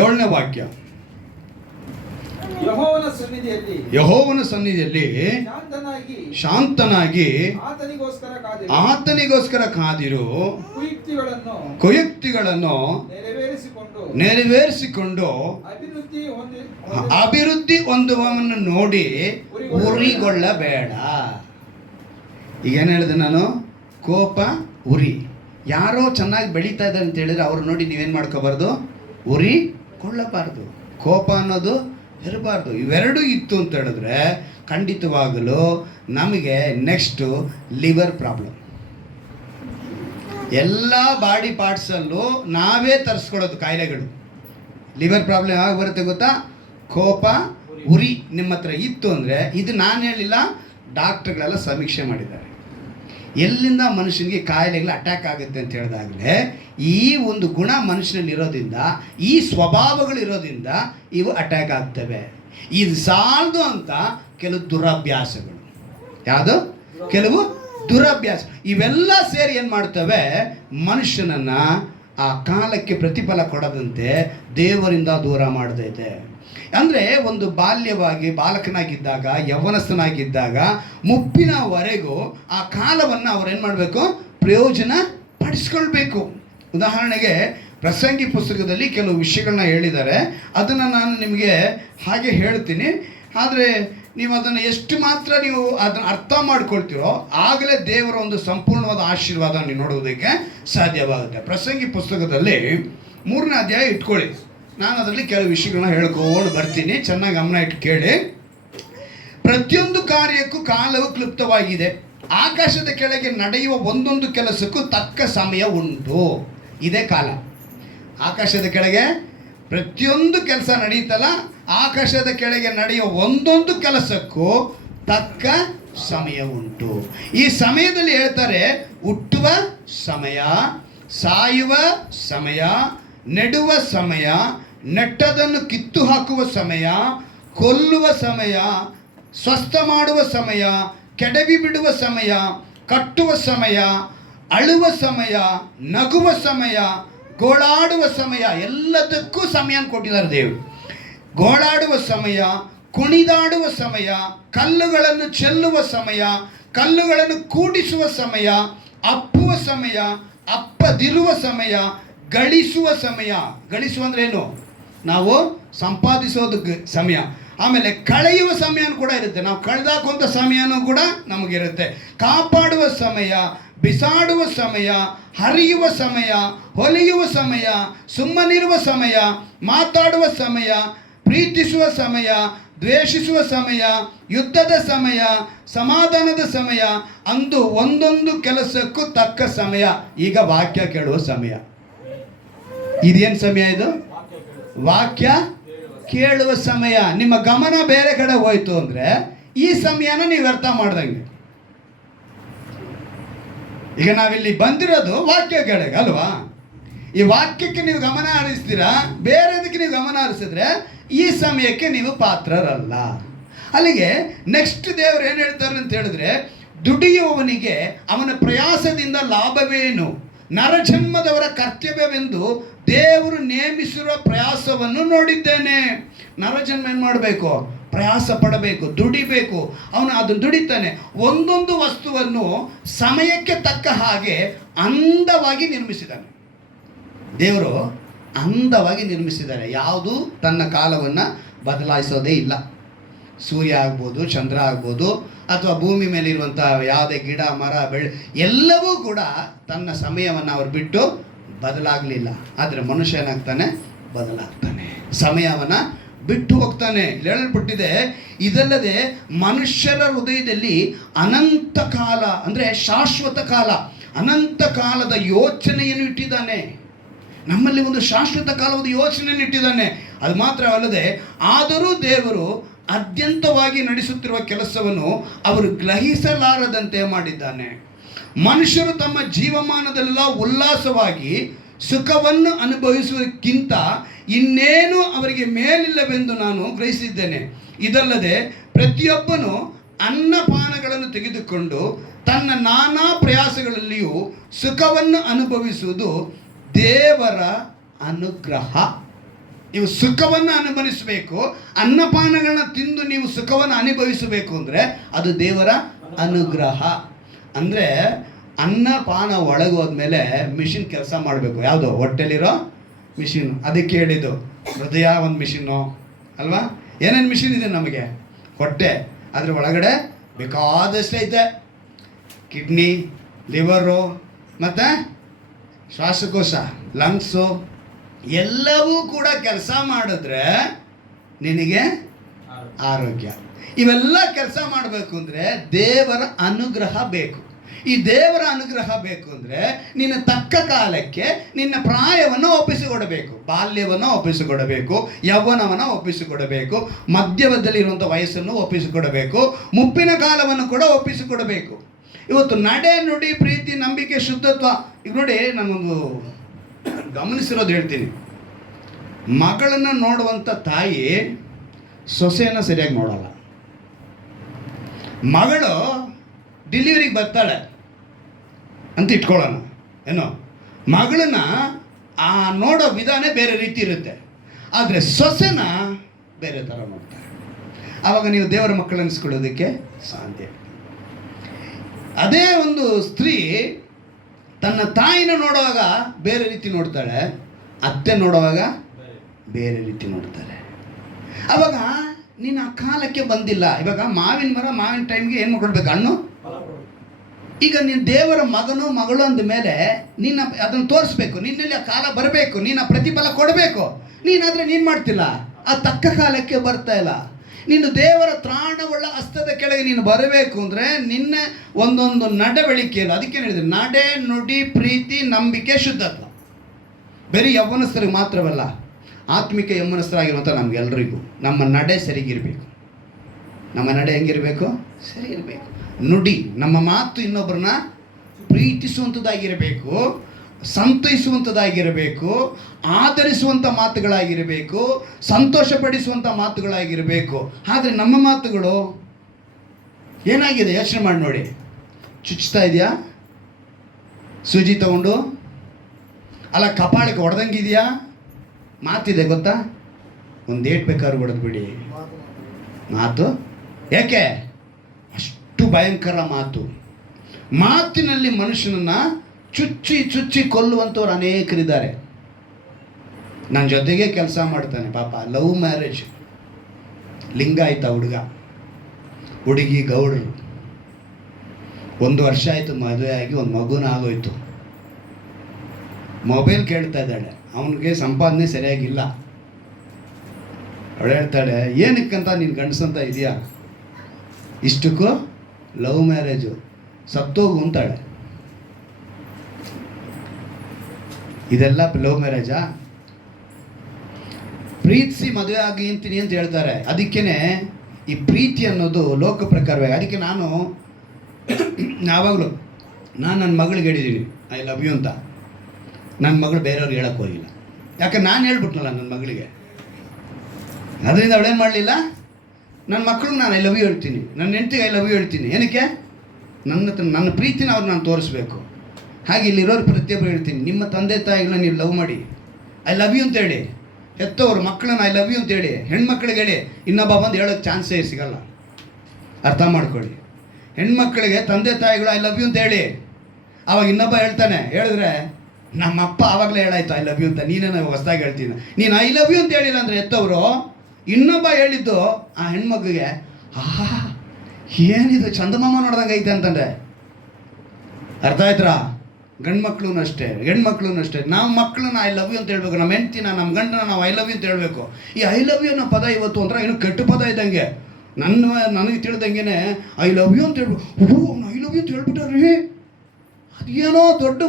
7ನೇ ವಾಕ್ಯ. ಯೆಹೋವನ ಸನ್ನಿಧಿಯಲ್ಲಿ ಶಾಂತನಾಗಿ ಆತನಿಗೋಸ್ಕರ ಕಾದಿರು, ಕುಯುಕ್ತಿಗಳನ್ನು ನೆರವೇರಿಸಿಕೊಂಡು ಅಭಿವೃದ್ಧಿ ಹೊಂದುವವನ್ನು ನೋಡಿ ಉರಿಗೊಳ್ಳಬೇಡ. ಈಗೇನು ಹೇಳಿದೆ ನಾನು? ಕೋಪ, ಉರಿ. ಯಾರೋ ಚೆನ್ನಾಗಿ ಬೆಳೀತಾ ಇದ್ದಾರೆ ಅಂತ ಹೇಳಿದ್ರೆ ಅವ್ರು ನೋಡಿ ನೀವೇನು ಮಾಡ್ಕೋಬಾರ್ದು? ಉರಿಕೊಳ್ಳಬಾರ್ದು. ಕೋಪ ಅನ್ನೋದು ಇರಬಾರ್ದು. ಇವೆರಡೂ ಇತ್ತು ಅಂತ ಹೇಳಿದ್ರೆ ಖಂಡಿತವಾಗಲೂ ನಮಗೆ ನೆಕ್ಸ್ಟು ಲಿವರ್ ಪ್ರಾಬ್ಲಮ್. ಎಲ್ಲ ಬಾಡಿ ಪಾರ್ಟ್ಸಲ್ಲೂ ನಾವೇ ತರಿಸ್ಕೊಳ್ಳೋದು ಕಾಯಿಲೆಗಳು. ಲಿವರ್ ಪ್ರಾಬ್ಲಮ್ ಯಾವಾಗ ಬರುತ್ತೆ ಗೊತ್ತಾ? ಕೋಪ, ಉರಿ ನಿಮ್ಮ ಹತ್ರ ಇತ್ತು ಅಂದರೆ, ಇದು ನಾನು ಹೇಳಿಲ್ಲ, ಡಾಕ್ಟ್ರುಗಳೆಲ್ಲ ಸಮೀಕ್ಷೆ ಮಾಡಿದ್ದಾರೆ. ಎಲ್ಲಿಂದ ಮನುಷ್ಯನಿಗೆ ಕಾಯಿಲೆಗಳು ಅಟ್ಯಾಕ್ ಆಗುತ್ತೆ ಅಂತ ಹೇಳಿದಾಗಲೇ ಈ ಒಂದು ಗುಣ ಮನುಷ್ಯನಲ್ಲಿ ಇರೋದ್ರಿಂದ, ಈ ಸ್ವಭಾವಗಳು ಇರೋದ್ರಿಂದ ಇವು ಅಟ್ಯಾಕ್ ಆಗ್ತವೆ. ಇದು ಸಾಲದು ಅಂತ ಕೆಲವು ದುರಭ್ಯಾಸಗಳು, ಯಾವುದು ಕೆಲವು ದುರಭ್ಯಾಸ, ಇವೆಲ್ಲ ಸೇರಿ ಏನು ಮಾಡ್ತವೆ, ಮನುಷ್ಯನನ್ನು ಆ ಕಾಲಕ್ಕೆ ಪ್ರತಿಫಲ ಕೊಡದಂತೆ ದೇವರಿಂದ ದೂರ ಮಾಡ್ತೈತೆ. ಅಂದರೆ ಒಂದು ಬಾಲಕನಾಗಿದ್ದಾಗ, ಯೌವನಸ್ಥನಾಗಿದ್ದಾಗ, ಮುಪ್ಪಿನವರೆಗೂ ಆ ಕಾಲವನ್ನು ಅವ್ರೇನು ಮಾಡಬೇಕು, ಪ್ರಯೋಜನ ಪಡಿಸ್ಕೊಳ್ಬೇಕು. ಉದಾಹರಣೆಗೆ ಪ್ರಸಂಗಿ ಪುಸ್ತಕದಲ್ಲಿ ಕೆಲವು ವಿಷಯಗಳನ್ನ ಹೇಳಿದ್ದಾರೆ, ಅದನ್ನು ನಾನು ನಿಮಗೆ ಹಾಗೆ ಹೇಳ್ತೀನಿ. ಆದರೆ ನೀವು ಅದನ್ನು ಎಷ್ಟು ಮಾತ್ರ ನೀವು ಅದನ್ನು ಅರ್ಥ ಮಾಡ್ಕೊಳ್ತೀರೋ ಆಗಲೇ ದೇವರ ಒಂದು ಸಂಪೂರ್ಣವಾದ ಆಶೀರ್ವಾದ ನೀವು ನೋಡುವುದಕ್ಕೆ ಸಾಧ್ಯವಾಗುತ್ತೆ. ಪ್ರಸಂಗಿ ಪುಸ್ತಕದಲ್ಲಿ 3ನೇ ಅಧ್ಯಾಯ ಇಟ್ಕೊಳ್ಳಿ. ನಾನು ಅದರಲ್ಲಿ ಕೆಲವು ವಿಷಯಗಳನ್ನ ಹೇಳ್ಕೊಂಡು ಬರ್ತೀನಿ, ಚೆನ್ನಾಗಿ ಗಮನ ಇಟ್ಟು ಕೇಳಿ. ಪ್ರತಿಯೊಂದು ಕಾರ್ಯಕ್ಕೂ ಕಾಲವು ಕ್ಲುಪ್ತವಾಗಿದೆ. ಆಕಾಶದ ಕೆಳಗೆ ನಡೆಯುವ ಒಂದೊಂದು ಕೆಲಸಕ್ಕೂ ತಕ್ಕ ಸಮಯ ಉಂಟು. ಇದೇ ಕಾಲ. ಆಕಾಶದ ಕೆಳಗೆ ಪ್ರತಿಯೊಂದು ಕೆಲಸ ನಡೀತಲ್ಲ, ಆಕಾಶದ ಕೆಳಗೆ ನಡೆಯುವ ಒಂದೊಂದು ಕೆಲಸಕ್ಕೂ ತಕ್ಕ ಸಮಯ ಉಂಟು. ಈ ಸಮಯದಲ್ಲಿ ಹೇಳ್ತಾರೆ, ಹುಟ್ಟುವ ಸಮಯ, ಸಾಯುವ ಸಮಯ, ನೆಡುವ ಸಮಯ, ನೆಟ್ಟದನ್ನು ಕಿತ್ತು ಹಾಕುವ ಸಮಯ, ಕೊಲ್ಲುವ ಸಮಯ, ಸ್ವಸ್ಥ ಮಾಡುವ ಸಮಯ, ಕೆಡವಿ ಬಿಡುವ ಸಮಯ, ಕಟ್ಟುವ ಸಮಯ, ಅಳುವ ಸಮಯ, ನಗುವ ಸಮಯ, ಗೋಳಾಡುವ ಸಮಯ, ಎಲ್ಲದಕ್ಕೂ ಸಮಯ ಕೊಟ್ಟಿದ್ದಾರೆ ದೇವರು. ಗೋಳಾಡುವ ಸಮಯ, ಕುಣಿದಾಡುವ ಸಮಯ, ಕಲ್ಲುಗಳನ್ನು ಚೆಲ್ಲುವ ಸಮಯ, ಕಲ್ಲುಗಳನ್ನು ಕೂಡಿಸುವ ಸಮಯ, ಅಪ್ಪುವ ಸಮಯ, ಅಪ್ಪದಿರುವ ಸಮಯ, ಗಳಿಸುವ ಸಮಯ. ಗಳಿಸುವ ಅಂದರೆ ಏನು, ನಾವು ಸಂಪಾದಿಸೋದಕ್ಕೆ ಸಮಯ. ಆಮೇಲೆ ಕಳೆಯುವ ಸಮಯ ಕೂಡ ಇರುತ್ತೆ, ನಾವು ಕಳೆದಾಕುವಂಥ ಸಮಯನೂ ಕೂಡ ನಮಗಿರುತ್ತೆ. ಕಾಪಾಡುವ ಸಮಯ, ಬಿಸಾಡುವ ಸಮಯ, ಹರಿಯುವ ಸಮಯ, ಹೊಲಿಯುವ ಸಮಯ, ಸುಮ್ಮನಿರುವ ಸಮಯ, ಮಾತಾಡುವ ಸಮಯ, ಪ್ರೀತಿಸುವ ಸಮಯ, ದ್ವೇಷಿಸುವ ಸಮಯ, ಯುದ್ಧದ ಸಮಯ, ಸಮಾಧಾನದ ಸಮಯ, ಅಂದು ಒಂದೊಂದು ಕೆಲಸಕ್ಕೂ ತಕ್ಕ ಸಮಯ. ಈಗ ವಾಕ್ಯ ಕೇಳುವ ಸಮಯ. ಇದೇನು ಸಮಯ ಇದು? ವಾಕ್ಯ ಕೇಳುವ ಸಮಯ. ನಿಮ್ಮ ಗಮನ ಬೇರೆ ಕಡೆ ಹೋಯ್ತು ಅಂದರೆ ಈ ಸಮಯನ ನೀವು ವ್ಯರ್ಥ ಮಾಡ್ದಂಗೆ. ಈಗ ನಾವಿಲ್ಲಿ ಬಂದಿರೋದು ವಾಕ್ಯ ಕೇಳಕ್ಕೆ ಅಲ್ವಾ? ಈ ವಾಕ್ಯಕ್ಕೆ ನೀವು ಗಮನ ಹರಿಸ್ತೀರಾ, ಬೇರೆದಕ್ಕೆ ನೀವು ಗಮನ ಹರಿಸಿದ್ರೆ ಈ ಸಮಯಕ್ಕೆ ನೀವು ಪಾತ್ರರಲ್ಲ. ಅಲ್ಲಿಗೆ ನೆಕ್ಸ್ಟ್ ದೇವರು ಏನು ಹೇಳ್ತಾರೆ ಅಂತ ಹೇಳಿದ್ರೆ, ದುಡಿಯುವವನಿಗೆ ಅವನ ಪ್ರಯಾಸದಿಂದ ಲಾಭವೇನು, ನರಜನ್ಮದವರ ಕರ್ತವ್ಯವೆಂದು ದೇವರು ನೇಮಿಸಿರುವ ಪ್ರಯಾಸವನ್ನು ನೋಡಿದ್ದೇನೆ. ನರಜನ್ಮ ಏನು ಮಾಡಬೇಕು? ಪ್ರಯಾಸ ಪಡಬೇಕು, ದುಡಿಬೇಕು. ಅವನು ಅದನ್ನು ದುಡಿತಾನೆ. ಒಂದೊಂದು ವಸ್ತುವನ್ನು ಸಮಯಕ್ಕೆ ತಕ್ಕ ಹಾಗೆ ಅಂದವಾಗಿ ನಿರ್ಮಿಸಿದ್ದಾನೆ ದೇವರು. ಅಂದವಾಗಿ ನಿರ್ಮಿಸಿದ್ದಾರೆ. ಯಾವುದು ತನ್ನ ಕಾಲವನ್ನು ಬದಲಾಯಿಸೋದೇ ಇಲ್ಲ. ಸೂರ್ಯ ಆಗ್ಬೋದು, ಚಂದ್ರ ಆಗ್ಬೋದು, ಅಥವಾ ಭೂಮಿ ಮೇಲಿರುವಂಥ ಯಾವುದೇ ಗಿಡ ಮರ ಬೆಳೆ ಎಲ್ಲವೂ ಕೂಡ ತನ್ನ ಸಮಯವನ್ನು ಅವರು ಬಿಟ್ಟು ಬದಲಾಗಲಿಲ್ಲ. ಆದರೆ ಮನುಷ್ಯ ಏನಾಗ್ತಾನೆ? ಬದಲಾಗ್ತಾನೆ, ಸಮಯವನ್ನು ಬಿಟ್ಟು ಹೋಗ್ತಾನೆ. ಹೇಳಲ್ಪಟ್ಟಿದೆ, ಇದಲ್ಲದೆ ಮನುಷ್ಯರ ಹೃದಯದಲ್ಲಿ ಅನಂತ ಕಾಲ ಅಂದರೆ ಶಾಶ್ವತ ಕಾಲ, ಅನಂತ ಕಾಲದ ಯೋಚನೆಯನ್ನು ಇಟ್ಟಿದ್ದಾನೆ. ನಮ್ಮಲ್ಲಿ ಒಂದು ಶಾಶ್ವತ ಕಾಲದ ಯೋಚನೆಯನ್ನು ಇಟ್ಟಿದ್ದಾನೆ. ಅದು ಮಾತ್ರವಲ್ಲದೆ, ಆದರೂ ದೇವರು ಅತ್ಯಂತವಾಗಿ ನಡೆಸುತ್ತಿರುವ ಕೆಲಸವನ್ನು ಅವರು ಗ್ರಹಿಸಲಾರದಂತೆ ಮಾಡಿದ್ದಾನೆ. ಮನುಷ್ಯರು ತಮ್ಮ ಜೀವಮಾನದೆಲ್ಲ ಉಲ್ಲಾಸವಾಗಿ ಸುಖವನ್ನು ಅನುಭವಿಸುವುದಕ್ಕಿಂತ ಇನ್ನೇನು ಅವರಿಗೆ ಮೇಲಿಲ್ಲವೆಂದು ನಾನು ಗ್ರಹಿಸಿದ್ದೇನೆ. ಇದಲ್ಲದೆ ಪ್ರತಿಯೊಬ್ಬನು ಅನ್ನಪಾನಗಳನ್ನು ತೆಗೆದುಕೊಂಡು ತನ್ನ ನಾನಾ ಪ್ರಯಾಸಗಳಲ್ಲಿಯೂ ಸುಖವನ್ನು ಅನುಭವಿಸುವುದು ದೇವರ ಅನುಗ್ರಹ. ನೀವು ಸುಖವನ್ನು ಅನುಭವಿಸಬೇಕು, ಅನ್ನಪಾನಗಳನ್ನ ತಿಂದು ನೀವು ಸುಖವನ್ನು ಅನುಭವಿಸಬೇಕು ಅಂದರೆ ಅದು ದೇವರ ಅನುಗ್ರಹ. ಅಂದರೆ ಅನ್ನಪಾನ ಒಳಗೆ ಹೋದ್ಮೇಲೆ ಮಿಷಿನ್ ಕೆಲಸ ಮಾಡಬೇಕು. ಯಾವುದು? ಹೊಟ್ಟೆಲಿರೋ ಮಿಷಿನ್. ಅದಕ್ಕೆ ಹೇಳಿದ್ದು ಹೃದಯ ಒಂದು ಮಿಷಿನ್ನು ಅಲ್ವಾ? ಏನೇನು ಮಿಷಿನ್ ಇದೆ ನಮಗೆ? ಹೊಟ್ಟೆ, ಅದ್ರ ಒಳಗಡೆ ಬೇಕಾದಷ್ಟು ಐತೆ. ಕಿಡ್ನಿ, ಲಿವರು, ಮತ್ತು ಶ್ವಾಸಕೋಶ, ಲಂಗ್ಸು ಎಲ್ಲವೂ ಕೂಡ ಕೆಲಸ ಮಾಡಿದ್ರೆ ನಿನಗೆ ಆರೋಗ್ಯ. ಇವೆಲ್ಲ ಕೆಲಸ ಮಾಡಬೇಕು ಅಂದರೆ ದೇವರ ಅನುಗ್ರಹ ಬೇಕು. ಈ ದೇವರ ಅನುಗ್ರಹ ಬೇಕು ಅಂದರೆ ನಿನ್ನ ತಕ್ಕ ಕಾಲಕ್ಕೆ ನಿನ್ನ ಪ್ರಾಯವನ್ನು ಒಪ್ಪಿಸಿಕೊಡಬೇಕು, ಬಾಲ್ಯವನ್ನು ಒಪ್ಪಿಸಿಕೊಡಬೇಕು, ಯೌವನವನ್ನು ಒಪ್ಪಿಸಿಕೊಡಬೇಕು, ಮಧ್ಯವದಲ್ಲಿರುವಂಥ ವಯಸ್ಸನ್ನು ಒಪ್ಪಿಸಿಕೊಡಬೇಕು, ಮುಪ್ಪಿನ ಕಾಲವನ್ನು ಕೂಡ ಒಪ್ಪಿಸಿಕೊಡಬೇಕು. ಇವತ್ತು ನಡೆ ನುಡಿ ಪ್ರೀತಿ ನಂಬಿಕೆ ಶುದ್ಧತ್ವ, ಈಗ ನೋಡಿ ನಾನೊಂದು ಗಮನಿಸಿರೋದು ಹೇಳ್ತೀನಿ. ಮಗಳನ್ನು ನೋಡುವಂಥ ತಾಯಿ ಸೊಸೆಯನ್ನು ಸರಿಯಾಗಿ ನೋಡಲ್ಲ. ಮಗಳು ಡೆಲಿವರಿಗೆ ಬರ್ತಾಳೆ ಅಂತ ಇಟ್ಕೊಳ್ಳೋಣ, ಏನೋ ಮಗಳನ್ನ ಆ ನೋಡೋ ವಿಧಾನ ಬೇರೆ ರೀತಿ ಇರುತ್ತೆ, ಆದರೆ ಸೊಸೆನ ಬೇರೆ ಥರ ನೋಡ್ತಾರೆ. ಆವಾಗ ನೀವು ದೇವರ ಮಕ್ಕಳು ಅನಿಸ್ಕೊಳ್ಳೋದಕ್ಕೆ ಸಾಧ್ಯ. ಅದೇ ಒಂದು ಸ್ತ್ರೀ ತನ್ನ ತಾಯಿನ ನೋಡುವಾಗ ಬೇರೆ ರೀತಿ ನೋಡ್ತಾಳೆ, ಅತ್ತೆ ನೋಡುವಾಗ ಬೇರೆ ರೀತಿ ನೋಡ್ತಾರೆ. ಆವಾಗ ನೀನು ಆ ಕಾಲಕ್ಕೆ ಬಂದಿಲ್ಲ. ಇವಾಗ ಮಾವಿನ ಮರ ಮಾವಿನ ಟೈಮ್ಗೆ ಏನು ಕೊಡಬೇಕು? ಹಣ್ಣು. ಈಗ ನೀನು ದೇವರ ಮಗನು ಮಗಳು ಅಂದ ಮೇಲೆ ನೀನು ಅದನ್ನು ತೋರಿಸ್ಬೇಕು, ನಿನ್ನಲ್ಲಿ ಆ ಕಾಲ ಬರಬೇಕು, ನೀನು ಆ ಪ್ರತಿಫಲ ಕೊಡಬೇಕು. ನೀನಾದರೆ ನೀನು ಮಾಡ್ತಿಲ್ಲ, ಆ ತಕ್ಕ ಕಾಲಕ್ಕೆ ಬರ್ತಾ ಇಲ್ಲ. ನೀನು ದೇವರ ತ್ರಾಣವುಳ್ಳ ಹಸ್ತದ ಕೆಳಗೆ ನೀನು ಬರಬೇಕು ಅಂದರೆ ನಿನ್ನ ಒಂದೊಂದು ನಡವಳಿಕೆಯಲ್ಲಿ, ಅದಕ್ಕೆ ಹೇಳಿದೆ ನಡೆ ನುಡಿ ಪ್ರೀತಿ ನಂಬಿಕೆ ಶುದ್ಧತ್ವ. ಬರೀ ಯೌವನಸ್ಥರಿಗೆ ಮಾತ್ರವಲ್ಲ, ಆತ್ಮಿಕ ಯೌವನಸ್ಥರಾಗಿರುವಂಥ ನಮಗೆಲ್ಲರಿಗೂ ನಮ್ಮ ನಡೆ ಸರಿಗಿರಬೇಕು. ನಮ್ಮ ನಡೆ ಹೆಂಗಿರಬೇಕು? ಸರಿ ಇರಬೇಕು. ನುಡಿ, ನಮ್ಮ ಮಾತು ಇನ್ನೊಬ್ಬರನ್ನ ಪ್ರೀತಿಸುವಂಥದ್ದಾಗಿರಬೇಕು, ಸಂತೈಸುವಂಥದ್ದಾಗಿರಬೇಕು, ಆಧರಿಸುವಂಥ ಮಾತುಗಳಾಗಿರಬೇಕು, ಸಂತೋಷಪಡಿಸುವಂಥ ಮಾತುಗಳಾಗಿರಬೇಕು. ಆದರೆ ನಮ್ಮ ಮಾತುಗಳು ಏನಾಗಿದೆ ಯೋಚನೆ ಮಾಡಿ ನೋಡಿ. ಚುಚ್ಚುತ್ತಾ ಇದೆಯಾ? ಸೂಜಿ ತಗೊಂಡು ಅಲ್ಲ ಕಪಾಳಕ್ಕೆ ಹೊಡೆದಂಗಿದೆಯಾ? ಮಾತಿದೆ ಗೊತ್ತಾ? ಒಂದು ಏಟ್ ಬೇಕಾದ್ರೂ ಹೊಡೆದು ಬಿಡಿ ಮಾತು. ಯಾಕೆ? ಅಷ್ಟು ಭಯಂಕರ ಮಾತು. ಮಾತಿನಲ್ಲಿ ಮನುಷ್ಯನನ್ನು ಚುಚ್ಚಿ ಚುಚ್ಚಿ ಕೊಲ್ಲುವಂಥವ್ರು ಅನೇಕರಿದ್ದಾರೆ. ನನ್ನ ಜೊತೆಗೆ ಕೆಲಸ ಮಾಡ್ತಾನೆ ಪಾಪ, ಲವ್ ಮ್ಯಾರೇಜ್, ಲಿಂಗಾಯತ ಹುಡುಗ, ಹುಡುಗಿ ಗೌಡರು. 1 ವರ್ಷ ಆಯಿತು ಮದುವೆ ಆಗಿ, ಒಂದು ಮಗುನ ಆಗೋಯ್ತು. ಮೊಬೈಲ್ ಕೇಳ್ತಾ ಇದ್ದಾಳೆ, ಅವನಿಗೆ ಸಂಪಾದನೆ ಸರಿಯಾಗಿಲ್ಲ. ಅವಳು ಹೇಳ್ತಾಳೆ, ಏನಕ್ಕಂತ ನೀನು ಗಂಡಸಂತ ಇದೆಯಾ? ಇಷ್ಟಕ್ಕೂ ಲವ್ ಮ್ಯಾರೇಜು, ಸತ್ತೋಗು ಅಂತಾಳೆ. ಇದೆಲ್ಲ ಲವ್ ಮ್ಯಾರೇಜಾ? ಪ್ರೀತಿಸಿ ಮದುವೆ ಆಗಿ ಅಂತೀನಿ ಅಂತ ಹೇಳ್ತಾರೆ. ಅದಕ್ಕೇ ಈ ಪ್ರೀತಿ ಅನ್ನೋದು ಲೋಕ ಪ್ರಕಾರವಾಗಿ. ಅದಕ್ಕೆ ನಾನು ಯಾವಾಗಲೂ ನನ್ನ ಮಗಳಿಗೆ ಹೇಳಿದ್ದೀನಿ ಐ ಲವ್ ಯು ಅಂತ. ನನ್ನ ಮಗಳು ಬೇರೆಯವ್ರಿಗೆ ಹೇಳಕ್ಕೆ ಹೋಗಿಲ್ಲ, ಯಾಕೆ ನಾನು ಹೇಳ್ಬಿಟ್ನಲ್ಲ ನನ್ನ ಮಗಳಿಗೆ. ಅದರಿಂದ ಅವಳೇನು ಮಾಡಲಿಲ್ಲ, ನನ್ನ ಮಕ್ಕಳಿಗೆ ನಾನು ಐ ಲವ್ ಯು ಹೇಳ್ತೀನಿ, ನನ್ನ ಹೆಂಡತಿಗೆ ಐ ಲವ್ ಯು ಹೇಳ್ತೀನಿ. ಏನಕ್ಕೆ? ನನ್ನ ಪ್ರೀತಿನ ಅವ್ರು ನಾನು ತೋರಿಸ್ಬೇಕು. ಹಾಗೆ ಇಲ್ಲಿರೋರು ಪ್ರತಿಯೊಬ್ಬರು ಹೇಳ್ತೀನಿ, ನಿಮ್ಮ ತಂದೆ ತಾಯಿಗಳನ್ನ ನೀವು ಲವ್ ಮಾಡಿ, ಐ ಲವ್ ಯು ಅಂತೇಳಿ. ಹೆತ್ತವರು ಮಕ್ಕಳನ್ನ ಐ ಲವ್ ಯು ಅಂತೇಳಿ ಹೆಣ್ಮಕ್ಳಿಗೆ ಹೇಳಿ. ಇನ್ನೊಬ್ಬ ಬಂದು ಹೇಳೋಕ್ಕೆ ಚಾನ್ಸೇ ಸಿಗಲ್ಲ, ಅರ್ಥ ಮಾಡ್ಕೊಳ್ಳಿ. ಹೆಣ್ಮಕ್ಳಿಗೆ ತಂದೆ ತಾಯಿಗಳು ಐ ಲವ್ ಯು ಅಂತ ಹೇಳಿ, ಆವಾಗ ಇನ್ನೊಬ್ಬ ಹೇಳ್ತಾನೆ, ಹೇಳಿದ್ರೆ ನಮ್ಮಪ್ಪ ಆವಾಗಲೇ ಹೇಳಾಯ್ತು ಐ ಲವ್ ಯು ಅಂತ, ನೀನೇನೋ ಹೊಸ್ದಾಗಿ ಹೇಳ್ತೀನಿ. ನೀನು ಐ ಲವ್ ಯು ಅಂತ ಹೇಳಿಲ್ಲ ಅಂದರೆ ಹೆತ್ತವರು ಇನ್ನೊಬ್ಬ ಹೇಳಿದ್ದು ಆ ಹೆಣ್ಮಗುಗೆ, ಆಹಾ ಏನಿದು ಚಂದಮಾಮ ನೋಡ್ದಂಗೆ ಐತೆ ಅಂತಂದರೆ ಅರ್ಥ ಆಯ್ತಾ? ಗಂಡು ಮಕ್ಳು ಅಷ್ಟೇ, ಹೆಣ್ಮಕ್ಳು ಅಷ್ಟೇ. ನಾವು ಮಕ್ಕಳನ್ನ ಐ ಲವ್ ಯು ಅಂತ ಹೇಳ್ಬೇಕು, ನಮ್ಮ ಹೆಂಡ್ತಿನ ನಮ್ಮ ಗಂಡನ ನಾವು ಐ ಲವ್ ಯು ಅಂತ ಹೇಳ್ಬೇಕು. ಈ ಐ ಲವ್ ಯು ಅನ್ನೋ ಪದ ಇವತ್ತು ಒಂಥರ ಏನೋ ಕೆಟ್ಟ ಪದ ಇದ್ದಂಗೆ. ನನಗೆ ತಿಳಿದಂಗೆ ಐ ಲವ್ ಯು ಅಂತ ಹೇಳ್ಬೇಕು. ಅವ್ನು ಐ ಲವ್ ಯು ಅಂತ ಹೇಳ್ಬಿಟ್ಟಾರ್ರಿ, ಅದೇನೋ ದೊಡ್ಡ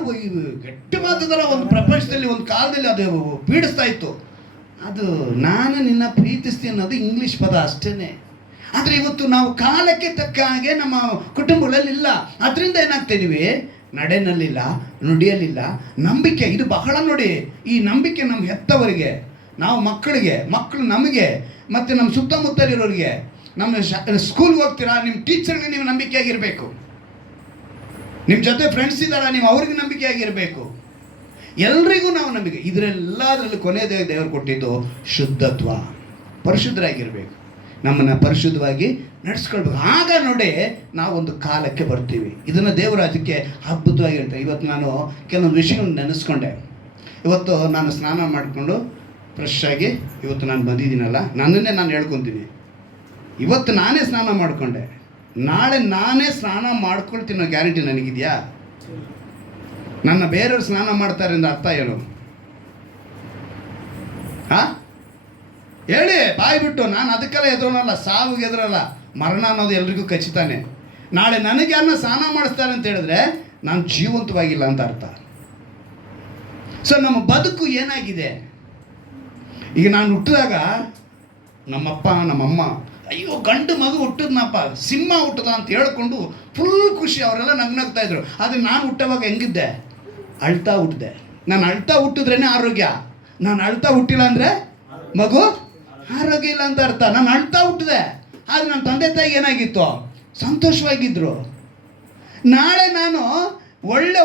ಕೆಟ್ಟ ಮಾತುದರ ಒಂದು ಪ್ರಪಂಚದಲ್ಲಿ ಒಂದು ಕಾಲದಲ್ಲಿ ಅದು ಪೀಡಿಸ್ತಾ ಇತ್ತು. ಅದು ನಾನು ನಿನ್ನ ಪ್ರೀತಿಸ್ತೀನಿ ಅನ್ನೋದು ಇಂಗ್ಲೀಷ್ ಪದ ಅಷ್ಟೇ. ಆದರೆ ಇವತ್ತು ನಾವು ಕಾಲಕ್ಕೆ ತಕ್ಕ ಹಾಗೆ ನಮ್ಮ ಕುಟುಂಬಗಳಲ್ಲಿಲ್ಲ. ಅದರಿಂದ ಏನಾಗ್ತಾಯಿದ್ದೀವಿ, ನಡೆನಲ್ಲಿಲ್ಲ, ನುಡಿಯಲ್ಲಿಲ್ಲ, ನಂಬಿಕೆ. ಇದು ಬಹಳ ನೋಡಿ, ಈ ನಂಬಿಕೆ ನಮ್ಮ ಹೆತ್ತವರಿಗೆ, ನಾವು ಮಕ್ಕಳಿಗೆ, ಮಕ್ಕಳು ನಮಗೆ, ಮತ್ತು ನಮ್ಮ ಸುತ್ತಮುತ್ತಲಿರೋರಿಗೆ, ನಮ್ಮ ಸ್ಕೂಲ್ಗೆ ಹೋಗ್ತೀರಾ, ನಿಮ್ಮ ಟೀಚರ್ಗೆ ನೀವು ನಂಬಿಕೆ ಆಗಿರಬೇಕು. ನಿಮ್ಮ ಜೊತೆ ಫ್ರೆಂಡ್ಸ್ ಇದ್ದಾರಾ, ನೀವು ಅವ್ರಿಗೆ ನಂಬಿಕೆ ಆಗಿರಬೇಕು. ಎಲ್ರಿಗೂ ನಾವು ನಂಬಿಕೆ. ಇದರೆಲ್ಲದರಲ್ಲಿ ಕೊನೆಯದೇ ದೇವರು ಕೊಟ್ಟಿದ್ದು ಶುದ್ಧತ್ವ, ಪರಿಶುದ್ಧರಾಗಿರಬೇಕು. ನಮ್ಮನ್ನು ಪರಿಶುದ್ಧವಾಗಿ ನಡೆಸ್ಕೊಳ್ಬೇಕು. ಆಗ ನೋಡಿ ನಾವೊಂದು ಕಾಲಕ್ಕೆ ಬರ್ತೀವಿ. ಇದನ್ನು ದೇವರು ಅದಕ್ಕೆ ಅದ್ಭುತವಾಗಿ ಹೇಳ್ತಾರೆ. ಇವತ್ತು ನಾನು ಕೆಲವೊಂದು ವಿಷಯಗಳನ್ನ ನೆನೆಸ್ಕೊಂಡೆ. ಇವತ್ತು ನಾನು ಸ್ನಾನ ಮಾಡಿಕೊಂಡು ಫ್ರೆಶ್ ಆಗಿ ಇವತ್ತು ನಾನು ಬಂದಿದ್ದೀನಲ್ಲ, ನನ್ನನ್ನೇ ನಾನು ಹೇಳ್ಕೊತೀನಿ. ಇವತ್ತು ನಾನೇ ಸ್ನಾನ ಮಾಡಿಕೊಂಡೆ, ನಾಳೆ ನಾನೇ ಸ್ನಾನ ಮಾಡ್ಕೊಳ್ತೀನೋ ಗ್ಯಾರಂಟಿ ನನಗಿದೆಯಾ? ನನ್ನ ಬೇರೆಯವ್ರು ಸ್ನಾನ ಮಾಡ್ತಾರೆ ಅಂದ್ರೆ ಅರ್ಥ ಏನು? ಹೇಳಿ ಬಾಯಿ ಬಿಟ್ಟು. ನಾನು ಅದಕ್ಕೆಲ್ಲ ಎದುರೋನಲ್ಲ, ಸಾವಿಗೆ ಎದುರಲ್ಲ. ಮರಣ ಅನ್ನೋದು ಎಲ್ರಿಗೂ ಖಚಿತಾನೆ. ನಾಳೆ ನನಗೆ ಯಾರನ್ನ ಸ್ನಾನ ಮಾಡಿಸ್ತಾರೆ ಅಂತ ಹೇಳಿದ್ರೆ ನಾನು ಜೀವಂತವಾಗಿಲ್ಲ ಅಂತ ಅರ್ಥ. ಸೊ ನಮ್ಮ ಬದುಕು ಏನಾಗಿದೆ? ಈಗ ನಾನು ಹುಟ್ಟಿದಾಗ ನಮ್ಮಪ್ಪ ನಮ್ಮಮ್ಮ ಅಯ್ಯೋ ಗಂಡು ಮಗು ಹುಟ್ಟಿದ್ನಪ್ಪ, ಸಿಂಹ ಹುಟ್ಟದ ಅಂತ ಹೇಳ್ಕೊಂಡು ಫುಲ್ ಖುಷಿ, ಅವರೆಲ್ಲ ನಗ್ನಗ್ತಾ ಇದ್ರು. ಆದರೆ ನಾನು ಹುಟ್ಟೋವಾಗ ಹೆಂಗಿದ್ದೆ? ಅಳ್ತಾ ಹುಟ್ಟಿದೆ. ನಾನು ಅಳ್ತಾ ಹುಟ್ಟಿದ್ರೇ ಆರೋಗ್ಯ, ನಾನು ಅಳ್ತಾ ಹುಟ್ಟಿಲ್ಲ ಅಂದರೆ ಮಗು ಆರೋಗ್ಯ ಇಲ್ಲ ಅಂತ ಅರ್ಥ. ನಾನು ಅಳ್ತಾ ಹುಟ್ಟಿದೆ, ಆದರೆ ನನ್ನ ತಂದೆ ತಾಯಿಗೆ ಏನಾಗಿತ್ತು? ಸಂತೋಷವಾಗಿದ್ದರು. ನಾಳೆ ನಾನು ಒಳ್ಳೆ